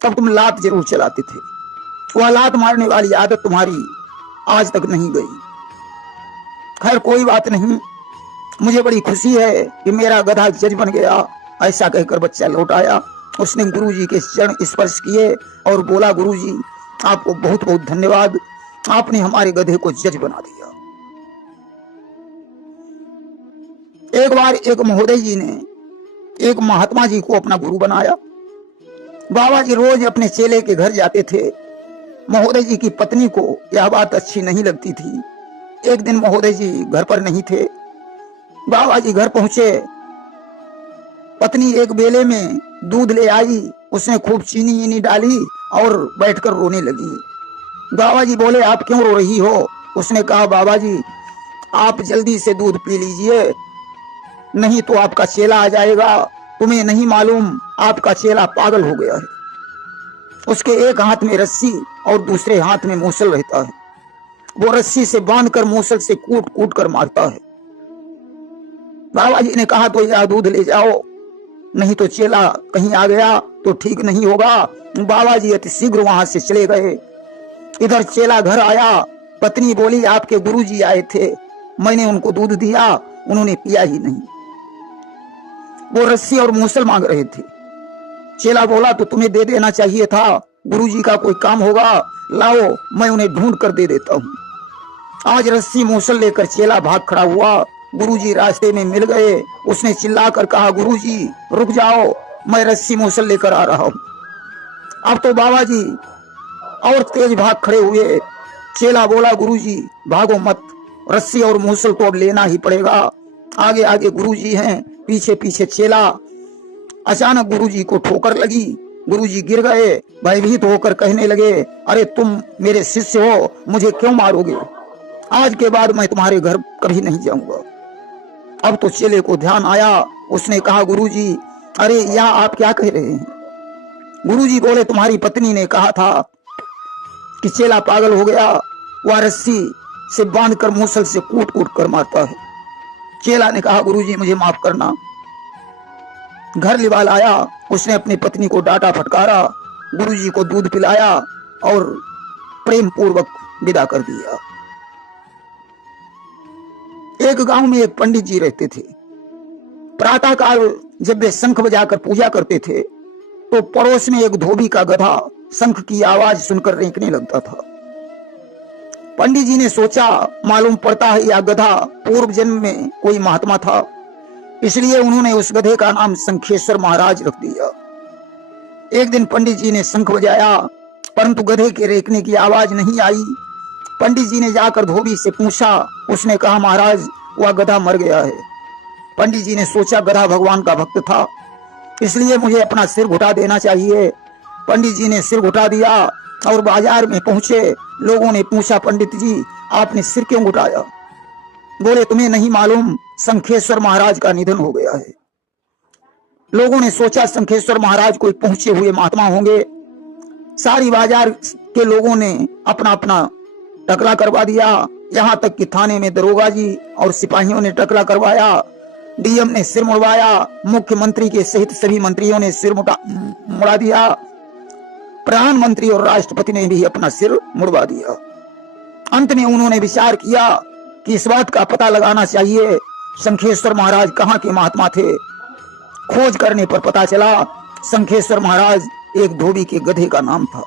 तब तुम लात जरूर चलाते थे। वह लात मारने वाली आदत तुम्हारी आज तक नहीं गई। खैर कोई बात नहीं, मुझे बड़ी खुशी है कि मेरा गधा जज बन गया। ऐसा कहकर बच्चा लौट आया। उसने गुरुजी के चरण स्पर्श किए और बोला गुरुजी आपको बहुत बहुत धन्यवाद, आपने हमारे गधे को जज बना दिया। एक बार एक महोदय जी ने एक महात्मा जी को अपना गुरु बनाया। बाबा जी रोज अपने चेले के घर जाते थे। महोदय जी की पत्नी को यह बात अच्छी नहीं लगती थी। एक दिन महोदय जी घर पर नहीं थे। बाबा जी घर पहुंचे। पत्नी एक बेले में दूध ले आई। उसने खूब चीनी ईनी डाली और बैठकर रोने लगी। बाबा जी बोले आप क्यों रो रही हो? उसने कहा बाबा जी आप जल्दी से दूध पी लीजिए, नहीं तो आपका चेला आ जाएगा। तुम्हें नहीं मालूम आपका चेला पागल हो गया है। उसके एक हाथ में रस्सी और दूसरे हाथ में मूसल रहता है। वो रस्सी से बांधकर मूसल से कूट कूट कर मारता है। बाबा जी ने कहा तो यह दूध ले जाओ, नहीं तो चेला कहीं आ गया तो ठीक नहीं होगा। बाबा जी अति शीघ्र वहां से चले गए। इधर चेला घर आया। पत्नी बोली आपके गुरुजी आए थे, मैंने उनको दूध दिया, उन्होंने पिया ही नहीं। वो रस्सी और मूसल मांग रहे थे। चेला बोला तो तुम्हें दे देना चाहिए था, गुरुजी का कोई काम होगा, लाओ मैं उन्हें ढूंढ कर दे देता हूँ। आज रस्सी मूसल लेकर चेला भाग खड़ा हुआ। गुरुजी रास्ते में मिल गए। उसने चिल्लाकर कहा गुरुजी रुक जाओ, मैं रस्सी मूसल लेकर आ रहा हूँ। अब तो बाबा जी और तेज भाग खड़े हुए। चेला बोला गुरुजी भागो मत, रस्सी और मूसल तो अब लेना ही पड़ेगा। आगे आगे गुरुजी हैं, पीछे पीछे चेला। अचानक गुरुजी को ठोकर लगी। गुरुजी गिर गए। भयभीत होकर कहने लगे अरे तुम मेरे शिष्य हो, मुझे क्यों मारोगे? आज के बाद मैं तुम्हारे घर कभी नहीं जाऊंगा। अब तो चेले को ध्यान आया। उसने कहा गुरुजी अरे यह आप क्या कह रहे हैं? गुरुजी बोले तुम्हारी पत्नी ने कहा था कि चेला पागल हो गया, वह रस्सी से बांधकर मूसल से कूट कूट कर मारता है। चेला ने कहा गुरुजी मुझे माफ करना। घर लिवाल आया। उसने अपनी पत्नी को डांटा फटकारा, गुरुजी को दूध पिलाया और प्रेम पूर्वक विदा कर दिया। एक गांव में एक पंडित जी रहते थे। प्रातः काल जब वे शंख बजाकर पूजा करते थे तो पड़ोस में एक धोबी का गधा शंख की आवाज सुनकर रेंकने लगता था। पंडित जी ने सोचा मालूम पड़ता है यह गधा पूर्व जन्म में कोई महात्मा था, इसलिए उन्होंने उस गधे का नाम शंखेश्वर महाराज रख दिया। एक दिन पंडित जी ने शंख बजाया परंतु गधे के रेंकने की आवाज नहीं आई। पंडित जी ने जाकर धोबी से पूछा। उसने कहा महाराज वह गधा मर गया है। पंडित जी ने सोचा गधा भगवान का भक्त था, इसलिए मुझे अपना सिर घुटा देना चाहिए। पंडित जी ने सिर घुटा दिया और बाजार में पहुंचे। लोगों ने पूछा पंडित जी आपने सिर क्यों घुटाया? बोले तुम्हें नहीं मालूम शंखेश्वर महाराज का निधन हो गया है। लोगों ने सोचा शंखेश्वर महाराज कोई पहुंचे हुए महात्मा होंगे। सारी बाजार के लोगों ने अपना अपना टकला करवा दिया। यहाँ तक कि थाने में दरोगा जी और सिपाहियों ने टकला करवाया। डीएम ने सिर मुड़वाया। मुख्यमंत्री के सहित सभी मंत्रियों ने सिर मुड़ा दिया। प्रधानमंत्री और राष्ट्रपति ने भी अपना सिर मुड़वा दिया। अंत में उन्होंने विचार किया कि इस बात का पता लगाना चाहिए शंखेश्वर महाराज कहाँ के महात्मा थे। खोज करने पर पता चला शंखेश्वर महाराज एक धोबी के गधे का नाम था।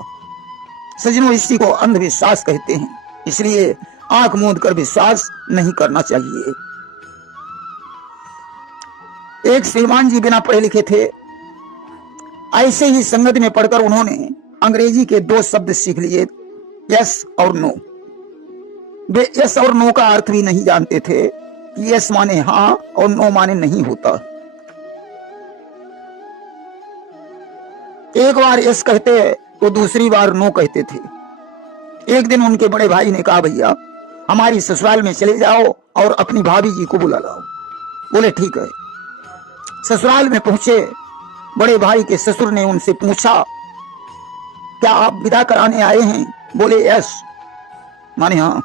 सज्जनों इसी को अंधविश्वास कहते हैं, इसलिए आंख मूंद कर विश्वास नहीं करना चाहिए। एक श्रीमान जी बिना पढ़े लिखे थे, ऐसे ही संगत में पढ़कर उन्होंने अंग्रेजी के 2 शब्द सीख लिए, यस और नो। वे यस और नो का अर्थ भी नहीं जानते थे कि यस माने हाँ और नो माने नहीं होता। एक बार यस कहते तो दूसरी बार नो कहते थे। एक दिन उनके बड़े भाई ने कहा, भैया हमारी ससुराल में चले जाओ और अपनी भाभी जी को बुला लाओ। बोले ठीक है। ससुराल में पहुंचे, बड़े भाई के ससुर ने उनसे पूछा, क्या आप विदा कराने आए हैं? बोले यस माने हाँ।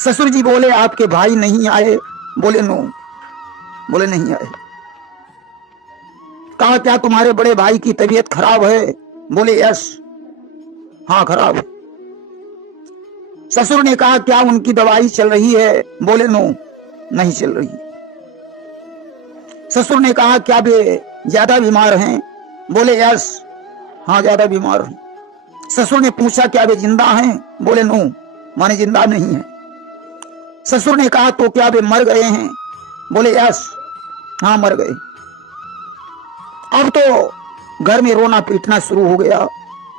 ससुर जी बोले, आपके भाई नहीं आए? बोले नो। बोले नहीं आए। कहा, क्या तुम्हारे बड़े भाई की तबीयत खराब है? बोले यस हाँ खराब है। ससुर ने कहा, क्या उनकी दवाई चल रही है? बोले नो नहीं चल रही। ससुर ने कहा, क्या वे ज्यादा बीमार हैं? बोले यस हाँ ज्यादा बीमार हैं। ससुर ने पूछा, क्या वे जिंदा हैं? बोले नो माने जिंदा नहीं है। ससुर ने कहा, तो क्या वे मर गए हैं? बोले यस हाँ मर गए। अब तो घर में रोना पीटना शुरू हो गया।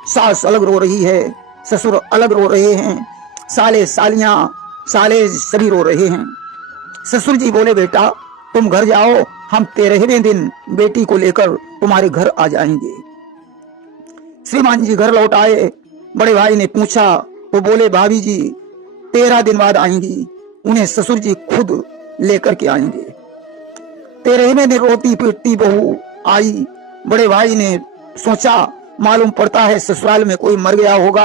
सास अलग रो रही है, ससुर अलग रो रहे हैं, साले सालियां साले सभी रो रहे हैं। ससुर जी बोले, बेटा तुम घर जाओ, हम 13वें दिन बेटी को लेकर तुम्हारे घर आ जाएंगे। श्रीमान जी घर लौट आए। बड़े भाई ने पूछा तो बोले, भाभी जी 13 दिन बाद आएंगी, उन्हें ससुर जी खुद लेकर के आएंगे। 13वें दिन रोती पीटती बहू आई। बड़े भाई ने सोचा, मालूम पड़ता है ससुराल में कोई मर गया होगा।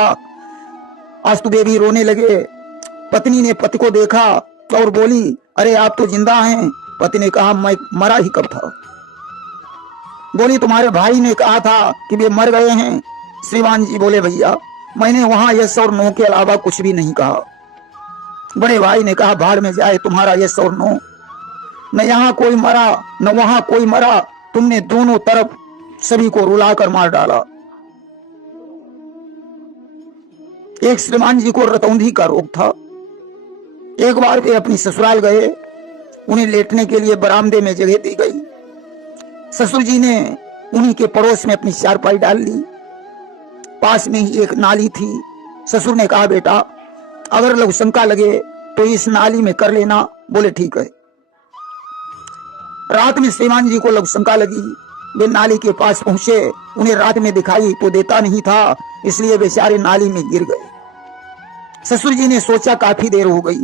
आज तो वे भी रोने लगे। पत्नी ने पति को देखा और बोली, अरे आप तो जिंदा हैं। पति ने कहा, मैं मरा ही कब था। बोली, तुम्हारे भाई ने कहा था कि वे मर गए हैं। श्रीमान जी बोले, भैया मैंने वहां यस और नो के अलावा कुछ भी नहीं कहा। बड़े भाई ने कहा, भाड़ में जाए तुम्हारा यस और नो, न यहाँ कोई मरा न वहां कोई मरा, तुमने दोनों तरफ सभी को रुलाकर मार डाला। एक श्रीमान जी को रतौंधी का रोग था। एक बार वे अपनी ससुराल गए, उन्हें लेटने के लिए बरामदे में जगह दी गई। ससुर जी ने उन्हीं के पड़ोस में अपनी चारपाई डाल ली। पास में ही एक नाली थी। ससुर ने कहा, बेटा अगर लघु शंका लगे तो इस नाली में कर लेना। बोले ठीक है। रात में श्रीमान जी को लघु शंका लगी। वे नाली के पास पहुंचे। उन्हें रात में दिखाई तो देता नहीं था, इसलिए बेचारे नाली में गिर गए। ससुर जी ने सोचा काफी देर हो गई,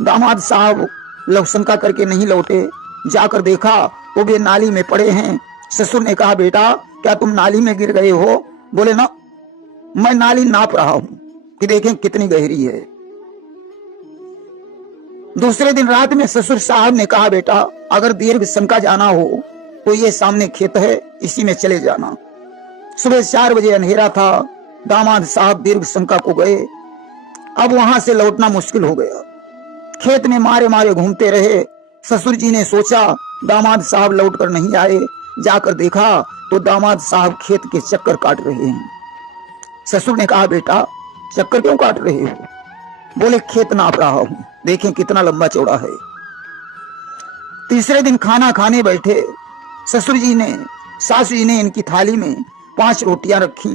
दामाद साहब लघु शंका करके नहीं लौटे। जाकर देखा तो वे नाली में पड़े हैं। ससुर ने कहा, बेटा क्या तुम नाली में गिर गए हो? बोले ना, मैं नाली नाप रहा हूं कि देखें कितनी गहरी है। दूसरे दिन रात में ससुर साहब ने कहा, बेटा अगर दीर्घ शंका जाना हो तो ये सामने खेत है, इसी में चले जाना। सुबह 4 बजे अंधेरा था। दामाद साहब दीर्घ शंका को गए। अब वहां से लौटना मुश्किल हो गया। खेत में मारे मारे घूमते रहे। ससुर जी ने सोचा दामाद साहब लौट कर नहीं आए। जाकर देखा तो दामाद साहब खेत के चक्कर काट रहे हैं। ससुर ने कहा, बेटा चक्कर क्यों काट रहे हो? बोले, खेत नाप रहा हूं, देखें कितना लंबा चौड़ा है। तीसरे दिन खाना खाने बैठे। ससुर जी ने सासू जी ने इनकी थाली में 5 रोटियां रखी।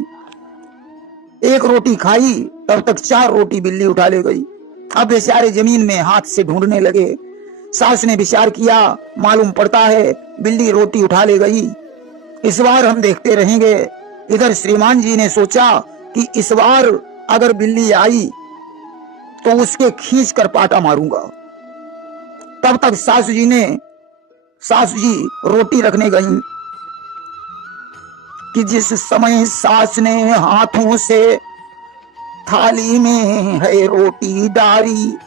एक रोटी खाई, तब तक 4 रोटी बिल्ली उठा ले गई। अब बेचारे जमीन में हाथ से ढूंढने लगे। सास ने विचार किया, मालूम पड़ता है बिल्ली रोटी उठा ले गई, इस बार हम देखते रहेंगे। इधर श्रीमान जी ने सोचा कि इस बार अगर बिल्ली आई तो उसके खींच कर पाटा मारूंगा। तब तक सासू जी रोटी रखने गई कि जिस समय सास ने हाथों से थाली में है रोटी डाली,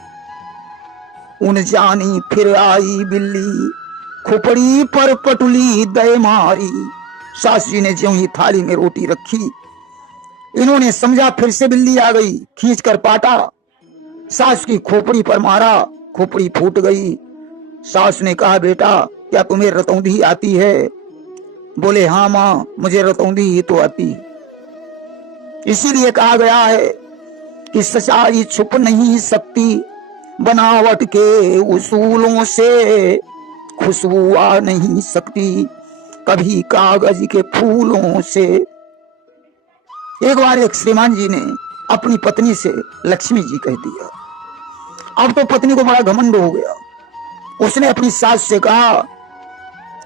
उन जानी फिर आई बिल्ली, खुपड़ी पर पटुली दे मारी। सास जी ने ज्यों ही थाली में रोटी रखी, इन्होंने समझा फिर से बिल्ली आ गई, खींच कर पाटा, सास की खोपड़ी पर मारा, खोपड़ी फूट गई। सास ने कहा, बेटा क्या तुम्हें रतौंधी आती है? बोले, हाँ माँ मुझे रतौंधी ही तो आती। इसीलिए कहा गया है कि सच्चाई छुप नहीं सकती बनावट के उसूलों से, खुशबू आ नहीं सकती कभी कागज के फूलों से। एक बार एक श्रीमान जी ने अपनी पत्नी से लक्ष्मी जी कह दिया। अब तो पत्नी को बड़ा घमंड हो गया। उसने अपनी सास से कहा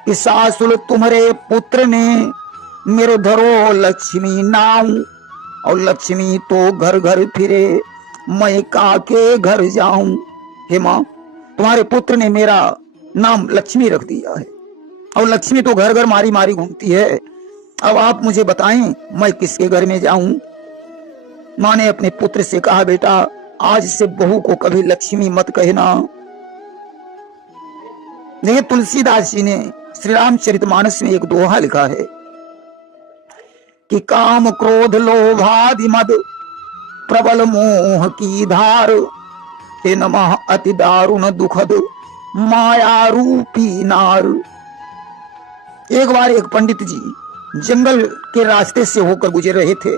कि सास, तुम्हारे पुत्र ने मेरे धरो लक्ष्मी नाम, और लक्ष्मी तो घर घर फिरे, मैं काके घर जाऊं। हे मां, तुम्हारे पुत्र ने मेरा नाम लक्ष्मी रख दिया है, और लक्ष्मी तो घर घर मारी मारी घूमती है। अब आप मुझे बताएं मैं किसके घर में जाऊं। मां ने अपने पुत्र से कहा, बेटा आज से बहू को कभी लक्ष्मी मत कहना। देखिए तुलसीदास जी ने श्री रामचरितमानस में एक दोहा लिखा है कि काम क्रोध लोभादि मद प्रबल मोह की धार, हे नमः अति दारुण दुखद माया रूपी नार। एक बार एक पंडित जी जंगल के रास्ते से होकर गुजर रहे थे।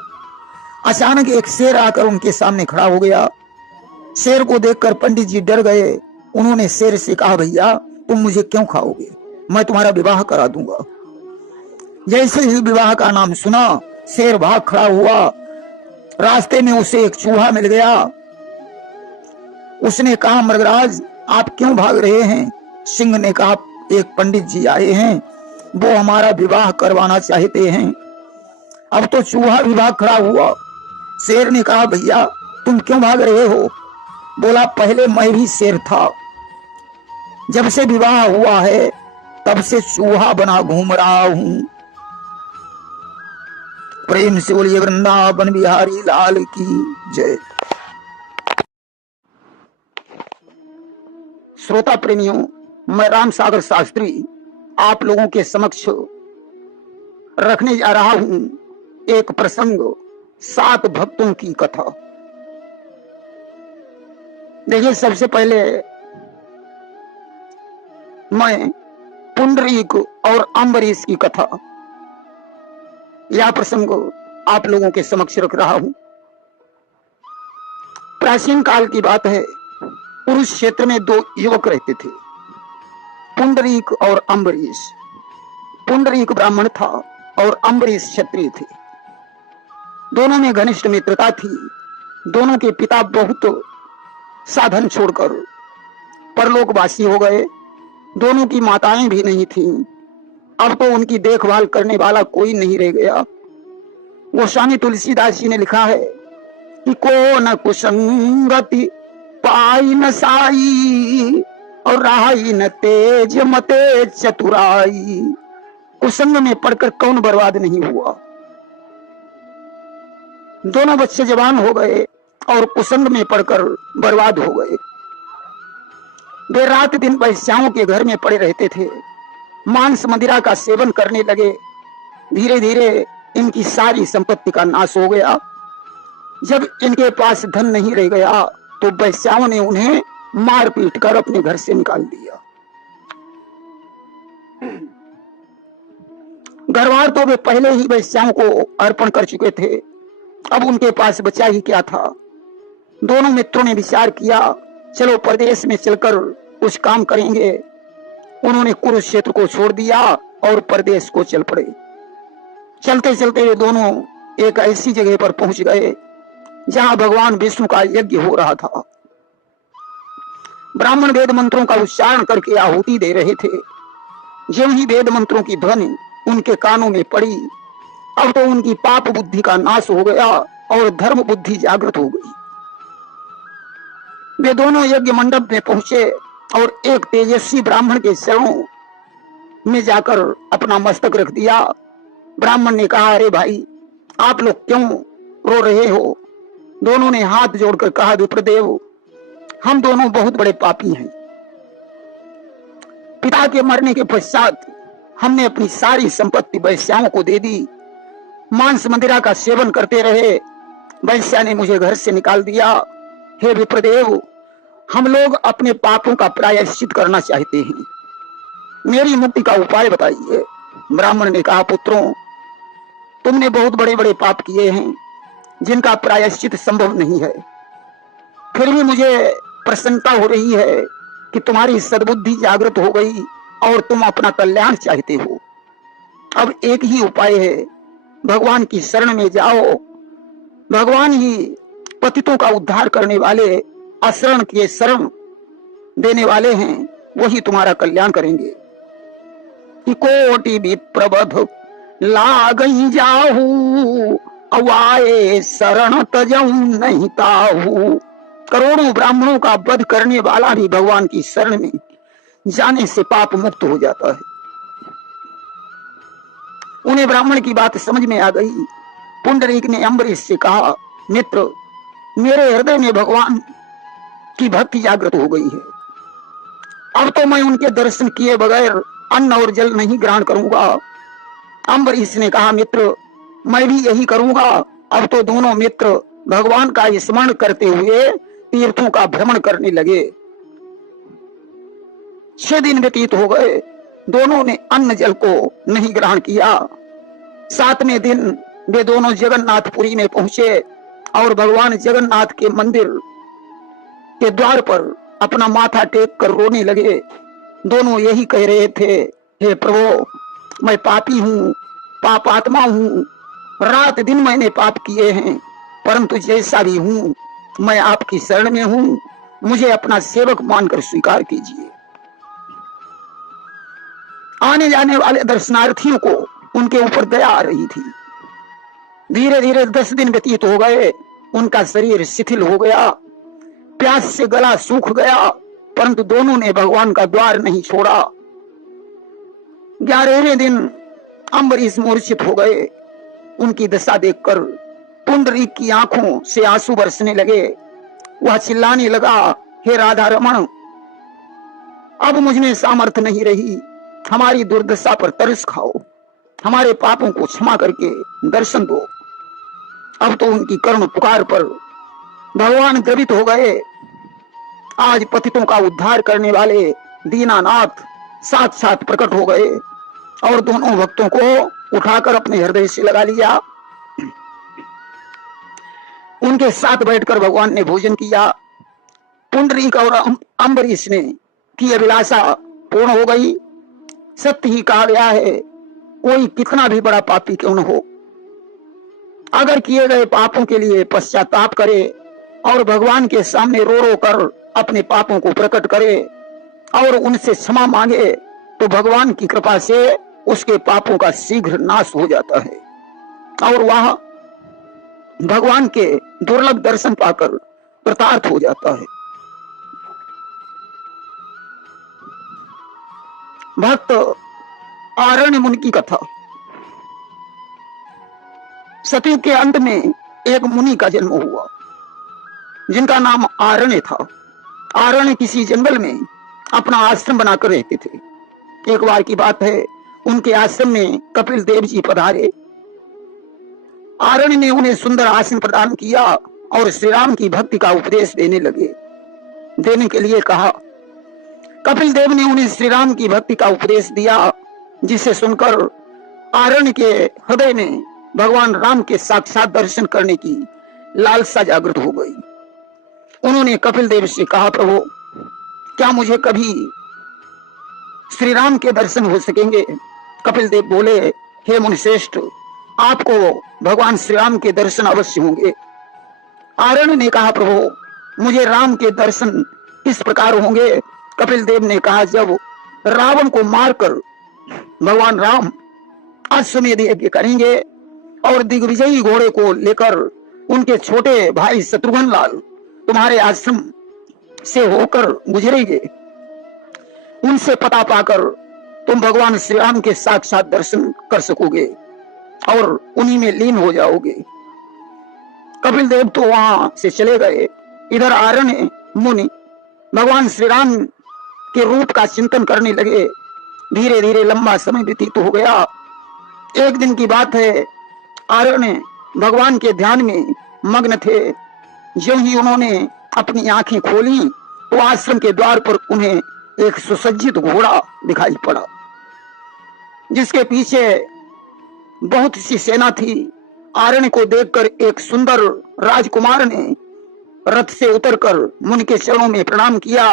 अचानक एक शेर आकर उनके सामने खड़ा हो गया। शेर को देखकर पंडित जी डर गए। उन्होंने शेर से कहा, भैया तुम मुझे क्यों खाओगे, मैं तुम्हारा विवाह करा दूंगा। जैसे ही विवाह का नाम सुना शेर भाग खड़ा हुआ। रास्ते में उसे एक चूहा मिल गया। उसने कहा, मृगराज आप क्यों भाग रहे हैं। सिंह ने कहा, एक पंडित जी आए हैं, वो हमारा विवाह करवाना चाहते हैं। अब तो चूहा भी भाग खड़ा हुआ। शेर ने कहा, भैया तुम क्यों भाग रहे हो। बोला, पहले मैं भी शेर था, जब से विवाह हुआ है तब से चूहा बना घूम रहा हूं। प्रेम से बोलिए वृंदावन बिहारी लाल की जय। श्रोता प्रेमियों, मैं राम सागर शास्त्री आप लोगों के समक्ष रखने जा रहा हूं एक प्रसंग, 7 भक्तों की कथा। देखिए सबसे पहले मैं पुंडरीक और अम्बरीश की कथा, यह प्रसंग आप लोगों के समक्ष रख रहा हूं। प्राचीन काल की बात है, पुरुष क्षेत्र में 2 युवक रहते थे, पुंडरीक और अम्बरीश। पुंडरीक ब्राह्मण था और अम्बरीश क्षत्रिय थे। दोनों में घनिष्ठ मित्रता थी। दोनों के पिता बहुत साधन छोड़कर परलोकवासी हो गए। दोनों की माताएं भी नहीं थीं। अब तो उनकी देखभाल करने वाला कोई नहीं रह गया। गोस्वामी तुलसीदास जी ने लिखा है कि को न कुसंगति पाई न साई, और राही न तेज मते चतुराई। कुसंग में पढ़कर कौन बर्बाद नहीं हुआ। दोनों बच्चे जवान हो गए और कुसंग में पढ़कर बर्बाद हो गए। वे रात दिन वैश्याओं के घर में पड़े रहते थे, मांस मदिरा का सेवन करने लगे। धीरे धीरे इनकी सारी संपत्ति का नाश हो गया। जब इनके पास धन नहीं रह गया तो वैश्याओं ने उन्हें मार पीट कर अपने घर से निकाल दिया। घरवार तो वे पहले ही वैश्याओं को अर्पण कर चुके थे, अब उनके पास बचा ही क्या था। दोनों मित्रों ने विचार किया, चलो परदेश में चलकर कुछ काम करेंगे। उन्होंने कुरुक्षेत्र को छोड़ दिया और परदेश को चल पड़े। चलते चलते वे दोनों एक ऐसी जगह पर पहुंच गए जहां भगवान विष्णु का यज्ञ हो रहा था। ब्राह्मण वेद मंत्रों का उच्चारण करके आहुति दे रहे थे। ज्यों ही वेद मंत्रों की ध्वनि उनके कानों में पड़ी, अब तो उनकी पाप बुद्धि का नाश हो गया और धर्म बुद्धि जागृत हो गई। वे दोनों यज्ञ मंडप में पहुंचे और एक तेजस्वी ब्राह्मण के चरणों में जाकर अपना मस्तक रख दिया। ब्राह्मण ने कहा, अरे भाई आप लोग क्यों रो रहे हो। दोनों ने हाथ जोड़कर कहा, विप्रदेव हम दोनों बहुत बड़े पापी हैं। पिता के मरने के पश्चात हमने अपनी सारी संपत्ति वैश्याओं को दे दी। मांस मदिरा का सेवन करते रहे, वैश्या ने मुझे घर से निकाल दिया। हे विप्रदेव, हम लोग अपने पापों का प्रायश्चित करना चाहते हैं, मेरी मुक्ति का उपाय बताइए। ब्राह्मण ने कहा, पुत्रों तुमने बहुत बड़े बड़े पाप किए हैं जिनका प्रायश्चित संभव नहीं है। फिर भी मुझे प्रसन्नता हो रही है कि तुम्हारी सद्बुद्धि जागृत हो गई और तुम अपना कल्याण चाहते हो। अब एक ही उपाय है, भगवान की शरण में जाओ। भगवान ही पतितों का उद्धार करने वाले, अशरण के शरण देने वाले हैं, वही तुम्हारा कल्याण करेंगे। कि कोटि विप्रबध लागई जाहू, अवाए शरण तजऊ नहीं ताहू। करोड़ों ब्राह्मणों का वध करने वाला भी भगवान की शरण में जाने से पाप मुक्त हो जाता है। उन्हें ब्राह्मण की बात समझ में आ गई। पुंडरीक ने अम्बरीश से कहा, मित्र, मेरे हृदय में भगवान की भक्ति जागृत हो गई है। अब तो मैं उनके दर्शन किए बगैर अन्न और जल नहीं ग्रहण करूंगा। अम्बरीश ने कहा, मित्र, मैं भी यही करूंगा। अब तो दोनों मित्र भगवान का स्मरण करते हुए तीर्थों का भ्रमण करने लगे। 6 दिन व्यतीत हो गए, दोनों ने अन्न जल को नहीं ग्रहण किया। 7वें दिन वे दोनों जगन्नाथपुरी में पहुंचे और भगवान जगन्नाथ के मंदिर के द्वार पर अपना माथा टेक कर रोने लगे। दोनों यही कह रहे थे, हे प्रभु, मैं पापी हूँ, पापात्मा हूँ, रात दिन मैंने पाप किए हैं, परंतु जैसा भी हूँ मैं आपकी शरण में हूँ, मुझे अपना सेवक मानकर स्वीकार कीजिए। आने जाने वाले दर्शनार्थियों को उनके ऊपर दया आ रही थी। धीरे धीरे 10 दिन व्यतीत हो गए, उनका शरीर शिथिल हो गया, प्यास से गला सूख गया, परंतु दोनों ने भगवान का द्वार नहीं छोड़ा। 11वें दिन अम्बरीश मूर्छित हो गए। उनकी दशा देखकर पुंडरीक की आंखों से आंसू बरसने लगे। वह चिल्लाने लगा, हे राधा रमण, अब मुझमें सामर्थ्य नहीं रही, हमारी दुर्दशा पर तरस खाओ, हमारे पापों को क्षमा करके दर्शन दो। अब तो उनकी करुण पुकार पर भगवान द्रवित हो गए। आज पतितों का उद्धार करने वाले दीनानाथ साक्षात प्रकट हो गए और दोनों भक्तों को उठाकर अपने हृदय से लगा लिया। उनके साथ बैठकर भगवान ने भोजन किया। पुंडरीक और अम्बरीश ने की अभिलाषा पूर्ण हो गई। सत्य ही कहा गया है, कोई कितना भी बड़ा पापी क्यों न हो, अगर किए गए पापों के लिए पश्चाताप करे और भगवान के सामने रो रो कर अपने पापों को प्रकट करे और उनसे क्षमा मांगे, तो भगवान की कृपा से उसके पापों का शीघ्र नाश हो जाता है और वह भगवान के दुर्लभ दर्शन पाकर कृतार्थ हो जाता है। भक्त आरण्य मुनि की कथा। सतयुग के अंत में एक मुनि का जन्म हुआ जिनका नाम आरण्य था। आरण्य किसी जंगल में अपना आश्रम बनाकर रहते थे। एक बार की बात है, उनके आश्रम में कपिल देव जी पधारे। आरण्य ने उन्हें सुंदर आसन प्रदान किया और श्री राम की भक्ति का उपदेश देने के लिए कहा। कपिल देव ने उन्हें श्री राम की भक्ति का उपदेश दिया, जिसे सुनकर आरण्य के हृदय में भगवान राम के साक्षात दर्शन करने की लालसा जागृत हो गई। उन्होंने कपिल देव से कहा, प्रभु, क्या मुझे कभी श्री राम के दर्शन हो सकेंगे? कपिल देव बोले, हे मुनिश्रेष्ठ, आपको भगवान श्री राम के दर्शन अवश्य होंगे। आरण्य ने कहा, प्रभु, मुझे राम के दर्शन किस प्रकार होंगे? कपिल देव ने कहा, जब रावण को मारकर भगवान राम अश्वमेध यज्ञ करेंगे और दिग्विजयी घोड़े को लेकर उनके छोटे भाई शत्रुघ्न लाल तुम्हारे आश्रम से होकर गुजरेंगे, उनसे पता पाकर तुम भगवान श्री राम के साक्षात दर्शन कर सकोगे और उन्हीं में लीन हो जाओगे। कपिल देव तो वहां से चले गए। इधर आरण्य मुनि भगवान श्री राम के रूप का चिंतन करने लगे। धीरे धीरे लंबा समय व्यतीत हो गया। एक दिन की बात है, आरण्य भगवान के ध्यान में मग्न थे। जो ही उन्होंने अपनी आंखें खोली तो आश्रम के द्वार पर उन्हें एक सुसज्जित घोड़ा दिखाई पड़ा, जिसके पीछे बहुत सी सेना थी। आरण्य को देखकर एक सुंदर राजकुमार ने रथ से उतरकर मुनि के चरणों में प्रणाम किया।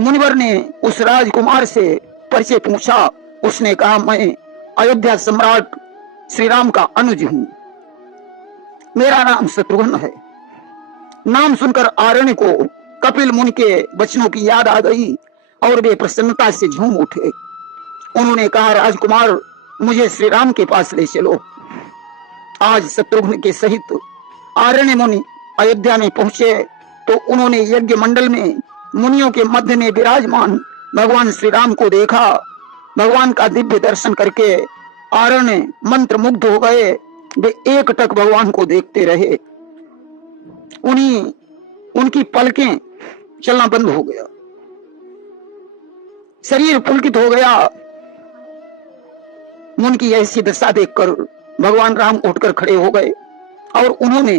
मुनिवर ने उस राजकुमार से परिचय पूछा। उसने कहा, मैं अयोध्या सम्राट श्री राम का अनुज हूं, मेरा नाम शत्रुघ्न है। नाम सुनकर आरण्य को कपिल मुनि के वचनों की याद आ गई और वे प्रसन्नता से झूम उठे। उन्होंने कहा, राजकुमार, मुझे श्री राम के पास ले चलो। आज शत्रुघ्न के सहित आरण्य मुनि अयोध्या में पहुंचे तो उन्होंने यज्ञ मंडल में मुनियों के मध्य में विराजमान भगवान श्री राम को देखा। भगवान का दिव्य दर्शन करके आरण्य मंत्र मुग्ध हो गए। वे एकटक भगवान को देखते रहे। उनकी पलकें चलना बंद हो गया, शरीर पुलकित हो गया। मुनि की ऐसी दशा देखकर भगवान राम उठकर खड़े हो गए और उन्होंने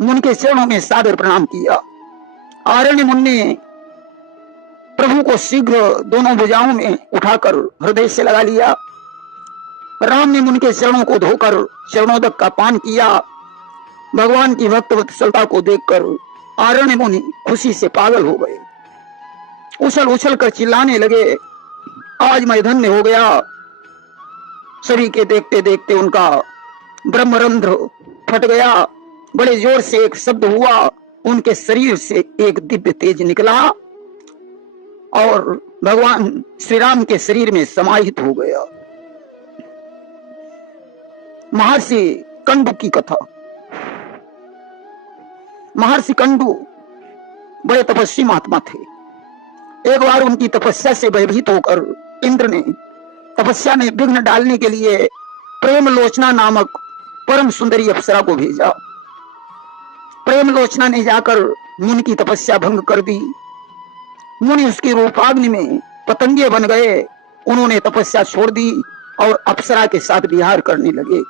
मुनि के चरणों में सादर प्रणाम किया। आरण्य मुनि ने प्रभु को शीघ्र दोनों भुजाओं में उठाकर हृदय से लगा लिया। राम ने मुनि के चरणों को धोकर चरणोदक का पान किया। भगवान की भक्त वत्सलता को देखकर आरण्य मुनि खुशी से पागल हो गए, उछल उछल कर चिल्लाने लगे, आज मैं धन्य हो गया। सभी के देखते देखते उनका ब्रह्मरंध्र फट गया। बड़े जोर से एक शब्द हुआ, उनके शरीर से एक दिव्य तेज निकला और भगवान श्री राम के शरीर में समाहित हो गया। महर्षि कंडू की कथा। महर्षि कंडू बड़े तपस्वी महात्मा थे। एक बार उनकी तपस्या से भयभीत होकर इंद्र ने तपस्या में विघ्न डालने के लिए प्रेम लोचना नामक परम सुंदरी अप्सरा को भेजा। प्रेम लोचना ने जाकर मुनि की तपस्या भंग कर दी। मुनि उसकी रूपाग्नि में पतंगे बन गए। उन्होंने तपस्या छोड़ दी और अप्सरा के साथ विहार करने लगे।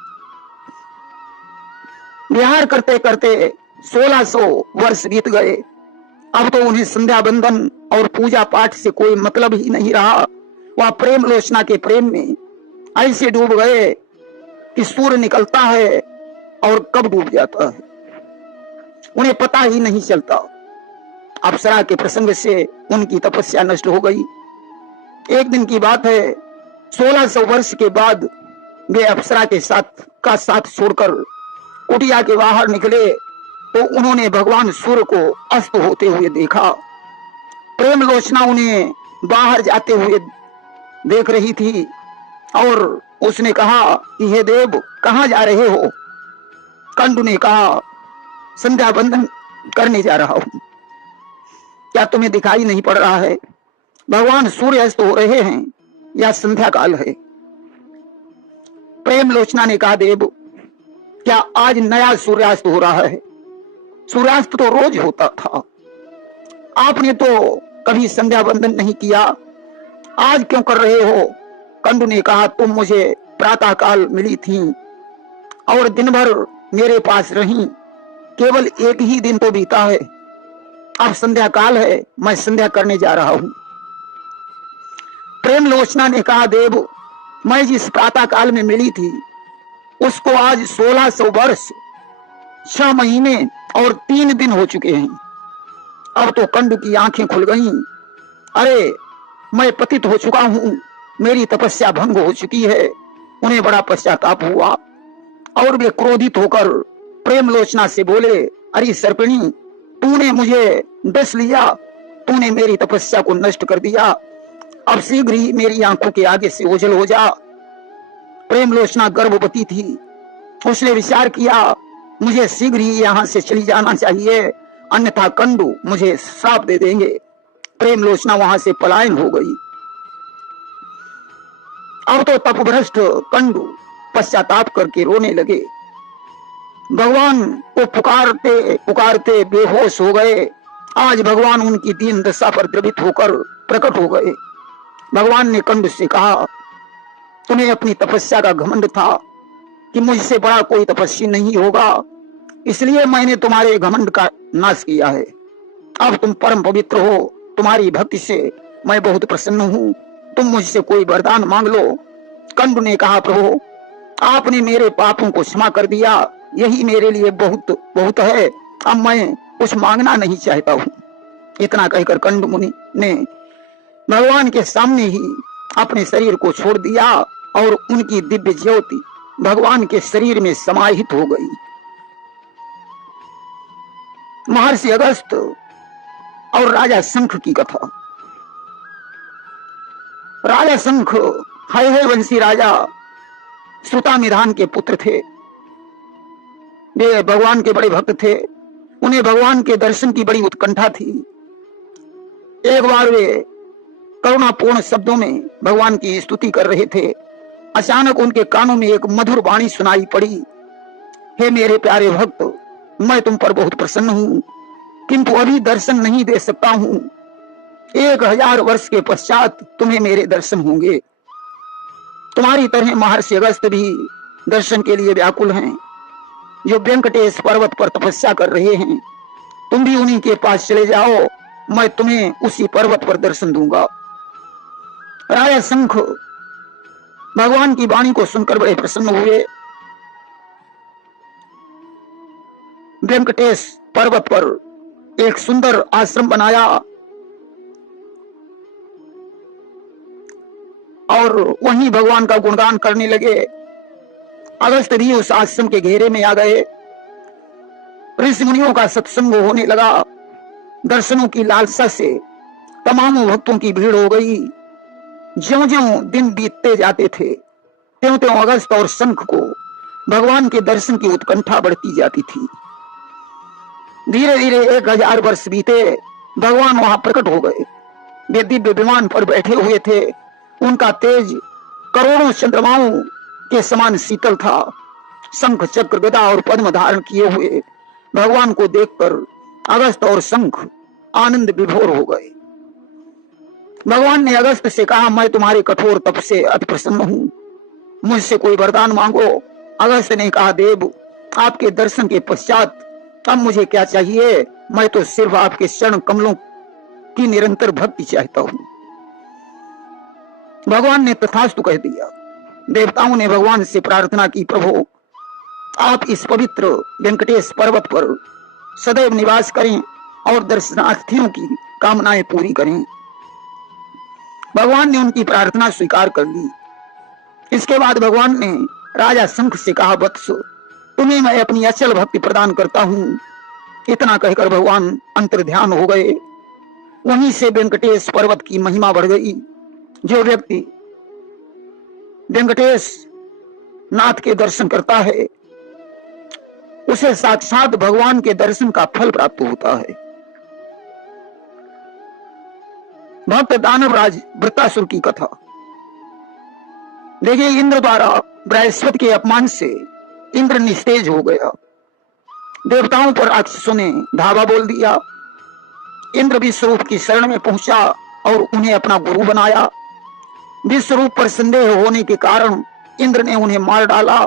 विहार करते करते 1600 वर्ष बीत गए। अब तो उन्हें संध्या बंदन और पूजा पाठ से कोई मतलब ही नहीं रहा। वह प्रेम लोचना के प्रेम में ऐसे डूब गए कि सूर्य निकलता है और कब डूब जाता है उन्हें पता ही नहीं चलता। अप्सरा के प्रसंग से उनकी तपस्या नष्ट हो गई। एक दिन की बात है, 1600 वर्ष के बाद वे अप्सरा के साथ छोड़कर कुटिया के बाहर निकले तो उन्होंने भगवान सूर्य को अस्त होते हुए देखा। प्रेम लोचना उन्हें बाहर जाते हुए देख रही थी और उसने कहा कि हे देव, कहां जा रहे हो? कंडू ने कहा, संध्या बंदन करने जा रहा हूं। क्या तुम्हें दिखाई नहीं पड़ रहा है? भगवान सूर्य अस्त हो रहे हैं या संध्या काल है? प्रेम लोचना ने कहा, देव, क्या आज नया सूर्यास्त हो रहा है? सूर्यास्त तो रोज होता था। आपने तो कभी संध्या बंदन नहीं किया, आज क्यों कर रहे हो? कंडू ने कहा, तुम मुझे प्रातः काल मिली थी और दिन भर मेरे पास रही। केवल एक ही दिन तो बीता है, अब संध्या काल है, मैं संध्या करने जा रहा हूं। प्रेम लोचना ने कहा, देव, मैं जिस प्रातः काल में मिली थी उसको आज 1600 वर्ष 6 महीने और 3 दिन हो चुके हैं। अब तो कंडू की आंखें खुल गईं। अरे, मैं पतित हो चुका हूं, मेरी तपस्या भंग हो चुकी है। उन्हें बड़ा पश्चाताप हुआ और वे क्रोधित होकर प्रेम लोचना से बोले, अरे सर्पिणी, तूने मुझे डस लिया, तूने मेरी तपस्या को नष्ट कर दिया। अब शीघ्र ही मेरी आंखों के आगे से ओझल हो जा। प्रेम लोचना गर्भवती थी। उसने विचार किया, मुझे शीघ्र ही यहां से चली जाना चाहिए, अन्यथा कंडू मुझे श्राप दे देंगे। प्रेम लोचना वहां से पलायन हो गई। अब तो तपभ्रष्ट कंडू पश्चाताप करके रोने लगे। भगवान को पुकारते पुकारते बेहोश हो गए। आज भगवान उनकी दीन दशा पर द्रवित होकर प्रकट हो गए। भगवान ने कंडू से कहा, तुम्हें अपनी तपस्या का घमंड था कि मुझसे बड़ा कोई तपस्वी नहीं होगा, इसलिए मैंने तुम्हारे घमंड का नाश किया है। अब तुम परम पवित्र हो, तुम्हारी भक्ति से मैं बहुत प्रसन्न हूं। तुम मुझसे कोई वरदान मांग लो। कंडू ने कहा, प्रभु, आपने मेरे पापों को क्षमा कर दिया, यही मेरे लिए बहुत बहुत है। अब मैं कुछ मांगना नहीं चाहता हूं। इतना कहकर कंडू मुनि ने भगवान के सामने ही अपने शरीर को छोड़ दिया और उनकी दिव्य ज्योति भगवान के शरीर में समाहित हो गई। महर्षि अगस्त और राजा शंख की कथा। राजा शंख हय वंशी राजा श्रुतामिधान के पुत्र थे। वे भगवान के बड़े भक्त थे। उन्हें भगवान के दर्शन की बड़ी उत्कंठा थी। एक बार वे करुणापूर्ण शब्दों में भगवान की स्तुति कर रहे थे। अचानक उनके कानों में एक मधुर वाणी सुनाई पड़ी, हे मेरे प्यारे भक्त, मैं तुम पर बहुत प्रसन्न हूं, किंतु अभी दर्शन नहीं दे सकता हूं। 1000 वर्ष के पश्चात तुम्हें मेरे दर्शन होंगे। तुम्हारी तरह महर्षि अगस्त भी दर्शन के लिए व्याकुल हैं, जो वेंकटेश पर्वत पर तपस्या कर रहे हैं। तुम भी उन्हीं के पास चले जाओ, मैं तुम्हें उसी पर्वत पर दर्शन दूंगा। राजा शंख भगवान की वाणी को सुनकर बड़े प्रसन्न हुए। वेंकटेश पर्वत पर एक सुंदर आश्रम बनाया और वहीं भगवान का गुणगान करने लगे। अगस्त भी उस आश्रम के घेरे में आ गए। ऋषि मुनियों का सत्संग होने लगा। दर्शनों की लालसा से तमाम भक्तों की भीड़ हो गई। ज्यों-ज्यों दिन बीतते जाते थे, त्यों-त्यों अगस्त और शंख को भगवान के दर्शन की उत्कंठा बढ़ती जाती थी। धीरे धीरे 1000 वर्ष बीते। भगवान वहां प्रकट हो गए। वे दिव्य विमान पर बैठे हुए थे। उनका तेज करोड़ों चंद्रमाओं के समान शीतल था। शंख, चक्र, गदा और पद्म धारण किए हुए भगवान को देखकर अगस्त और शंख आनंद विभोर हो गए। भगवान ने अगस्त से कहा, मैं तुम्हारे कठोर तप से अति प्रसन्न हूं, मुझसे कोई वरदान मांगो। अगस्त ने कहा, देव, आपके दर्शन के पश्चात अब मुझे क्या चाहिए? मैं तो सिर्फ आपके चरण कमलों की निरंतर भक्ति चाहता हूं। भगवान ने तथास्तु कह दिया। देवताओं ने भगवान से प्रार्थना की, प्रभु, आप इस पवित्र वेंकटेश पर्वत पर सदैव निवास करें और दर्शनार्थियों की कामनाएं पूरी करें। भगवान ने उनकी प्रार्थना स्वीकार कर ली। इसके बाद भगवान ने राजा शंख से कहा, वत्स, तुम्हें मैं अपनी अचल भक्ति प्रदान करता हूं। इतना कहकर भगवान अंतर्ध्यान हो गए। वहीं से वेंकटेश पर्वत की महिमा बढ़ गई। जो व्यक्ति वेंकटेश नाथ के दर्शन करता है, उसे साक्षात भगवान के दर्शन का फल प्राप्त होता है। भक्त दानवराज वृत्तासुर की कथा। देखिए, इंद्र द्वारा बृहस्पति के अपमान से इंद्र निस्तेज हो गया। देवताओं पर राक्षसों ने धावा बोल दिया। इंद्र विश्वरूप की शरण में पहुंचा और उन्हें अपना गुरु बनाया। विश्वरूप पर संदेह होने के कारण इंद्र ने उन्हें मार डाला।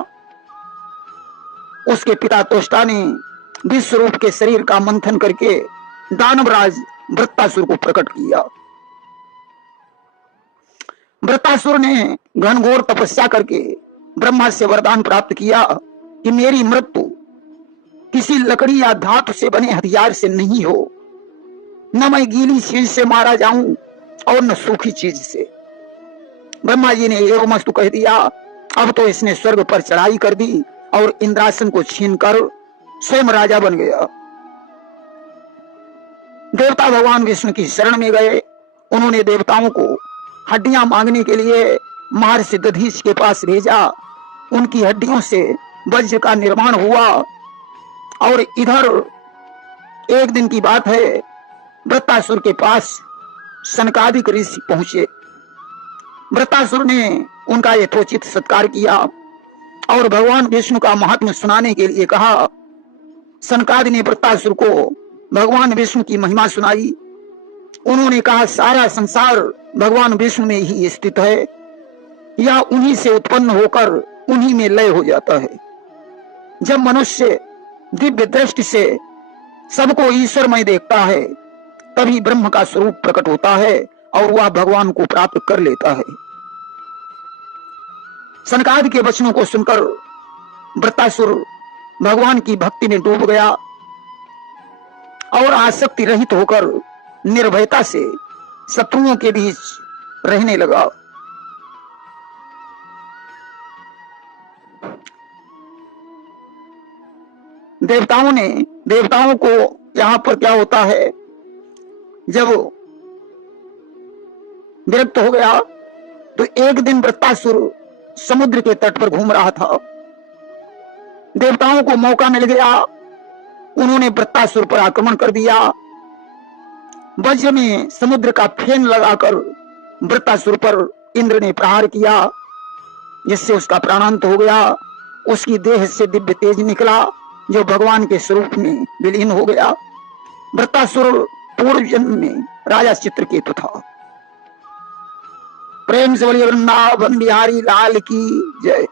उसके पिता त्वष्टा ने विश्वरूप के शरीर का मंथन करके दानवराज वृत्तासुर को प्रकट किया। वृत्तासुर ने घनघोर तपस्या करके ब्रह्मा से वरदान प्राप्त किया कि मेरी मृत्यु किसी लकड़ी या धातु से बने हथियार से नहीं हो। न मैं गीली चीज से मारा जाऊं और न सूखी चीज से। ब्रह्मा जी ने एवमस्तु कह दिया। अब तो इसने स्वर्ग पर चढ़ाई कर दी और इंद्रासन को छीनकर स्वयं राजा बन गया। देवता भगवान विष्णु की शरण में गए। उन्होंने देवताओं को हड्डियां मांगने के लिए महर्षि दधीच के पास भेजा। उनकी हड्डियों से वज्र का निर्माण हुआ। और इधर एक दिन की बात है, वृत्तासुर के पास सनकादिक ऋषि पहुंचे। वृत्तासुर ने उनका यथोचित सत्कार किया और भगवान विष्णु का महात्म्य सुनाने के लिए कहा। सनकादि ने वृत्तासुर को भगवान विष्णु की महिमा सुनाई। उन्होंने कहा, सारा संसार भगवान विष्णु में ही स्थित है। यह उन्हीं से उत्पन्न होकर उन्हीं में लय हो जाता है। जब मनुष्य दिव्य दृष्टि से सबको ईश्वरमय देखता है, तभी ब्रह्म का स्वरूप प्रकट होता है और वह भगवान को प्राप्त कर लेता है। सनकादि के वचनों को सुनकर वृत्तासुर भगवान की भक्ति में डूब गया और आसक्ति रहित होकर निर्भयता से शत्रुओं के बीच रहने लगा। देवताओं को यहाँ पर क्या होता है, जब विरक्त हो गया तो एक दिन वृत्तासुर समुद्र के तट पर घूम रहा था। देवताओं को मौका मिल गया, उन्होंने वृत्तासुर पर आक्रमण कर दिया। वज्र में समुद्र का फेन लगाकर वृत्तासुर पर इंद्र ने प्रहार किया, जिससे उसका प्राणांत हो गया। उसकी देह से दिव्य तेज निकला जो भगवान के स्वरूप में विलीन हो गया। वृत्तासुर पूर्व जन्म में राजा चित्रकेतु था। प्रेम से बोलिए वृंदावन बिहारी लाल की जय।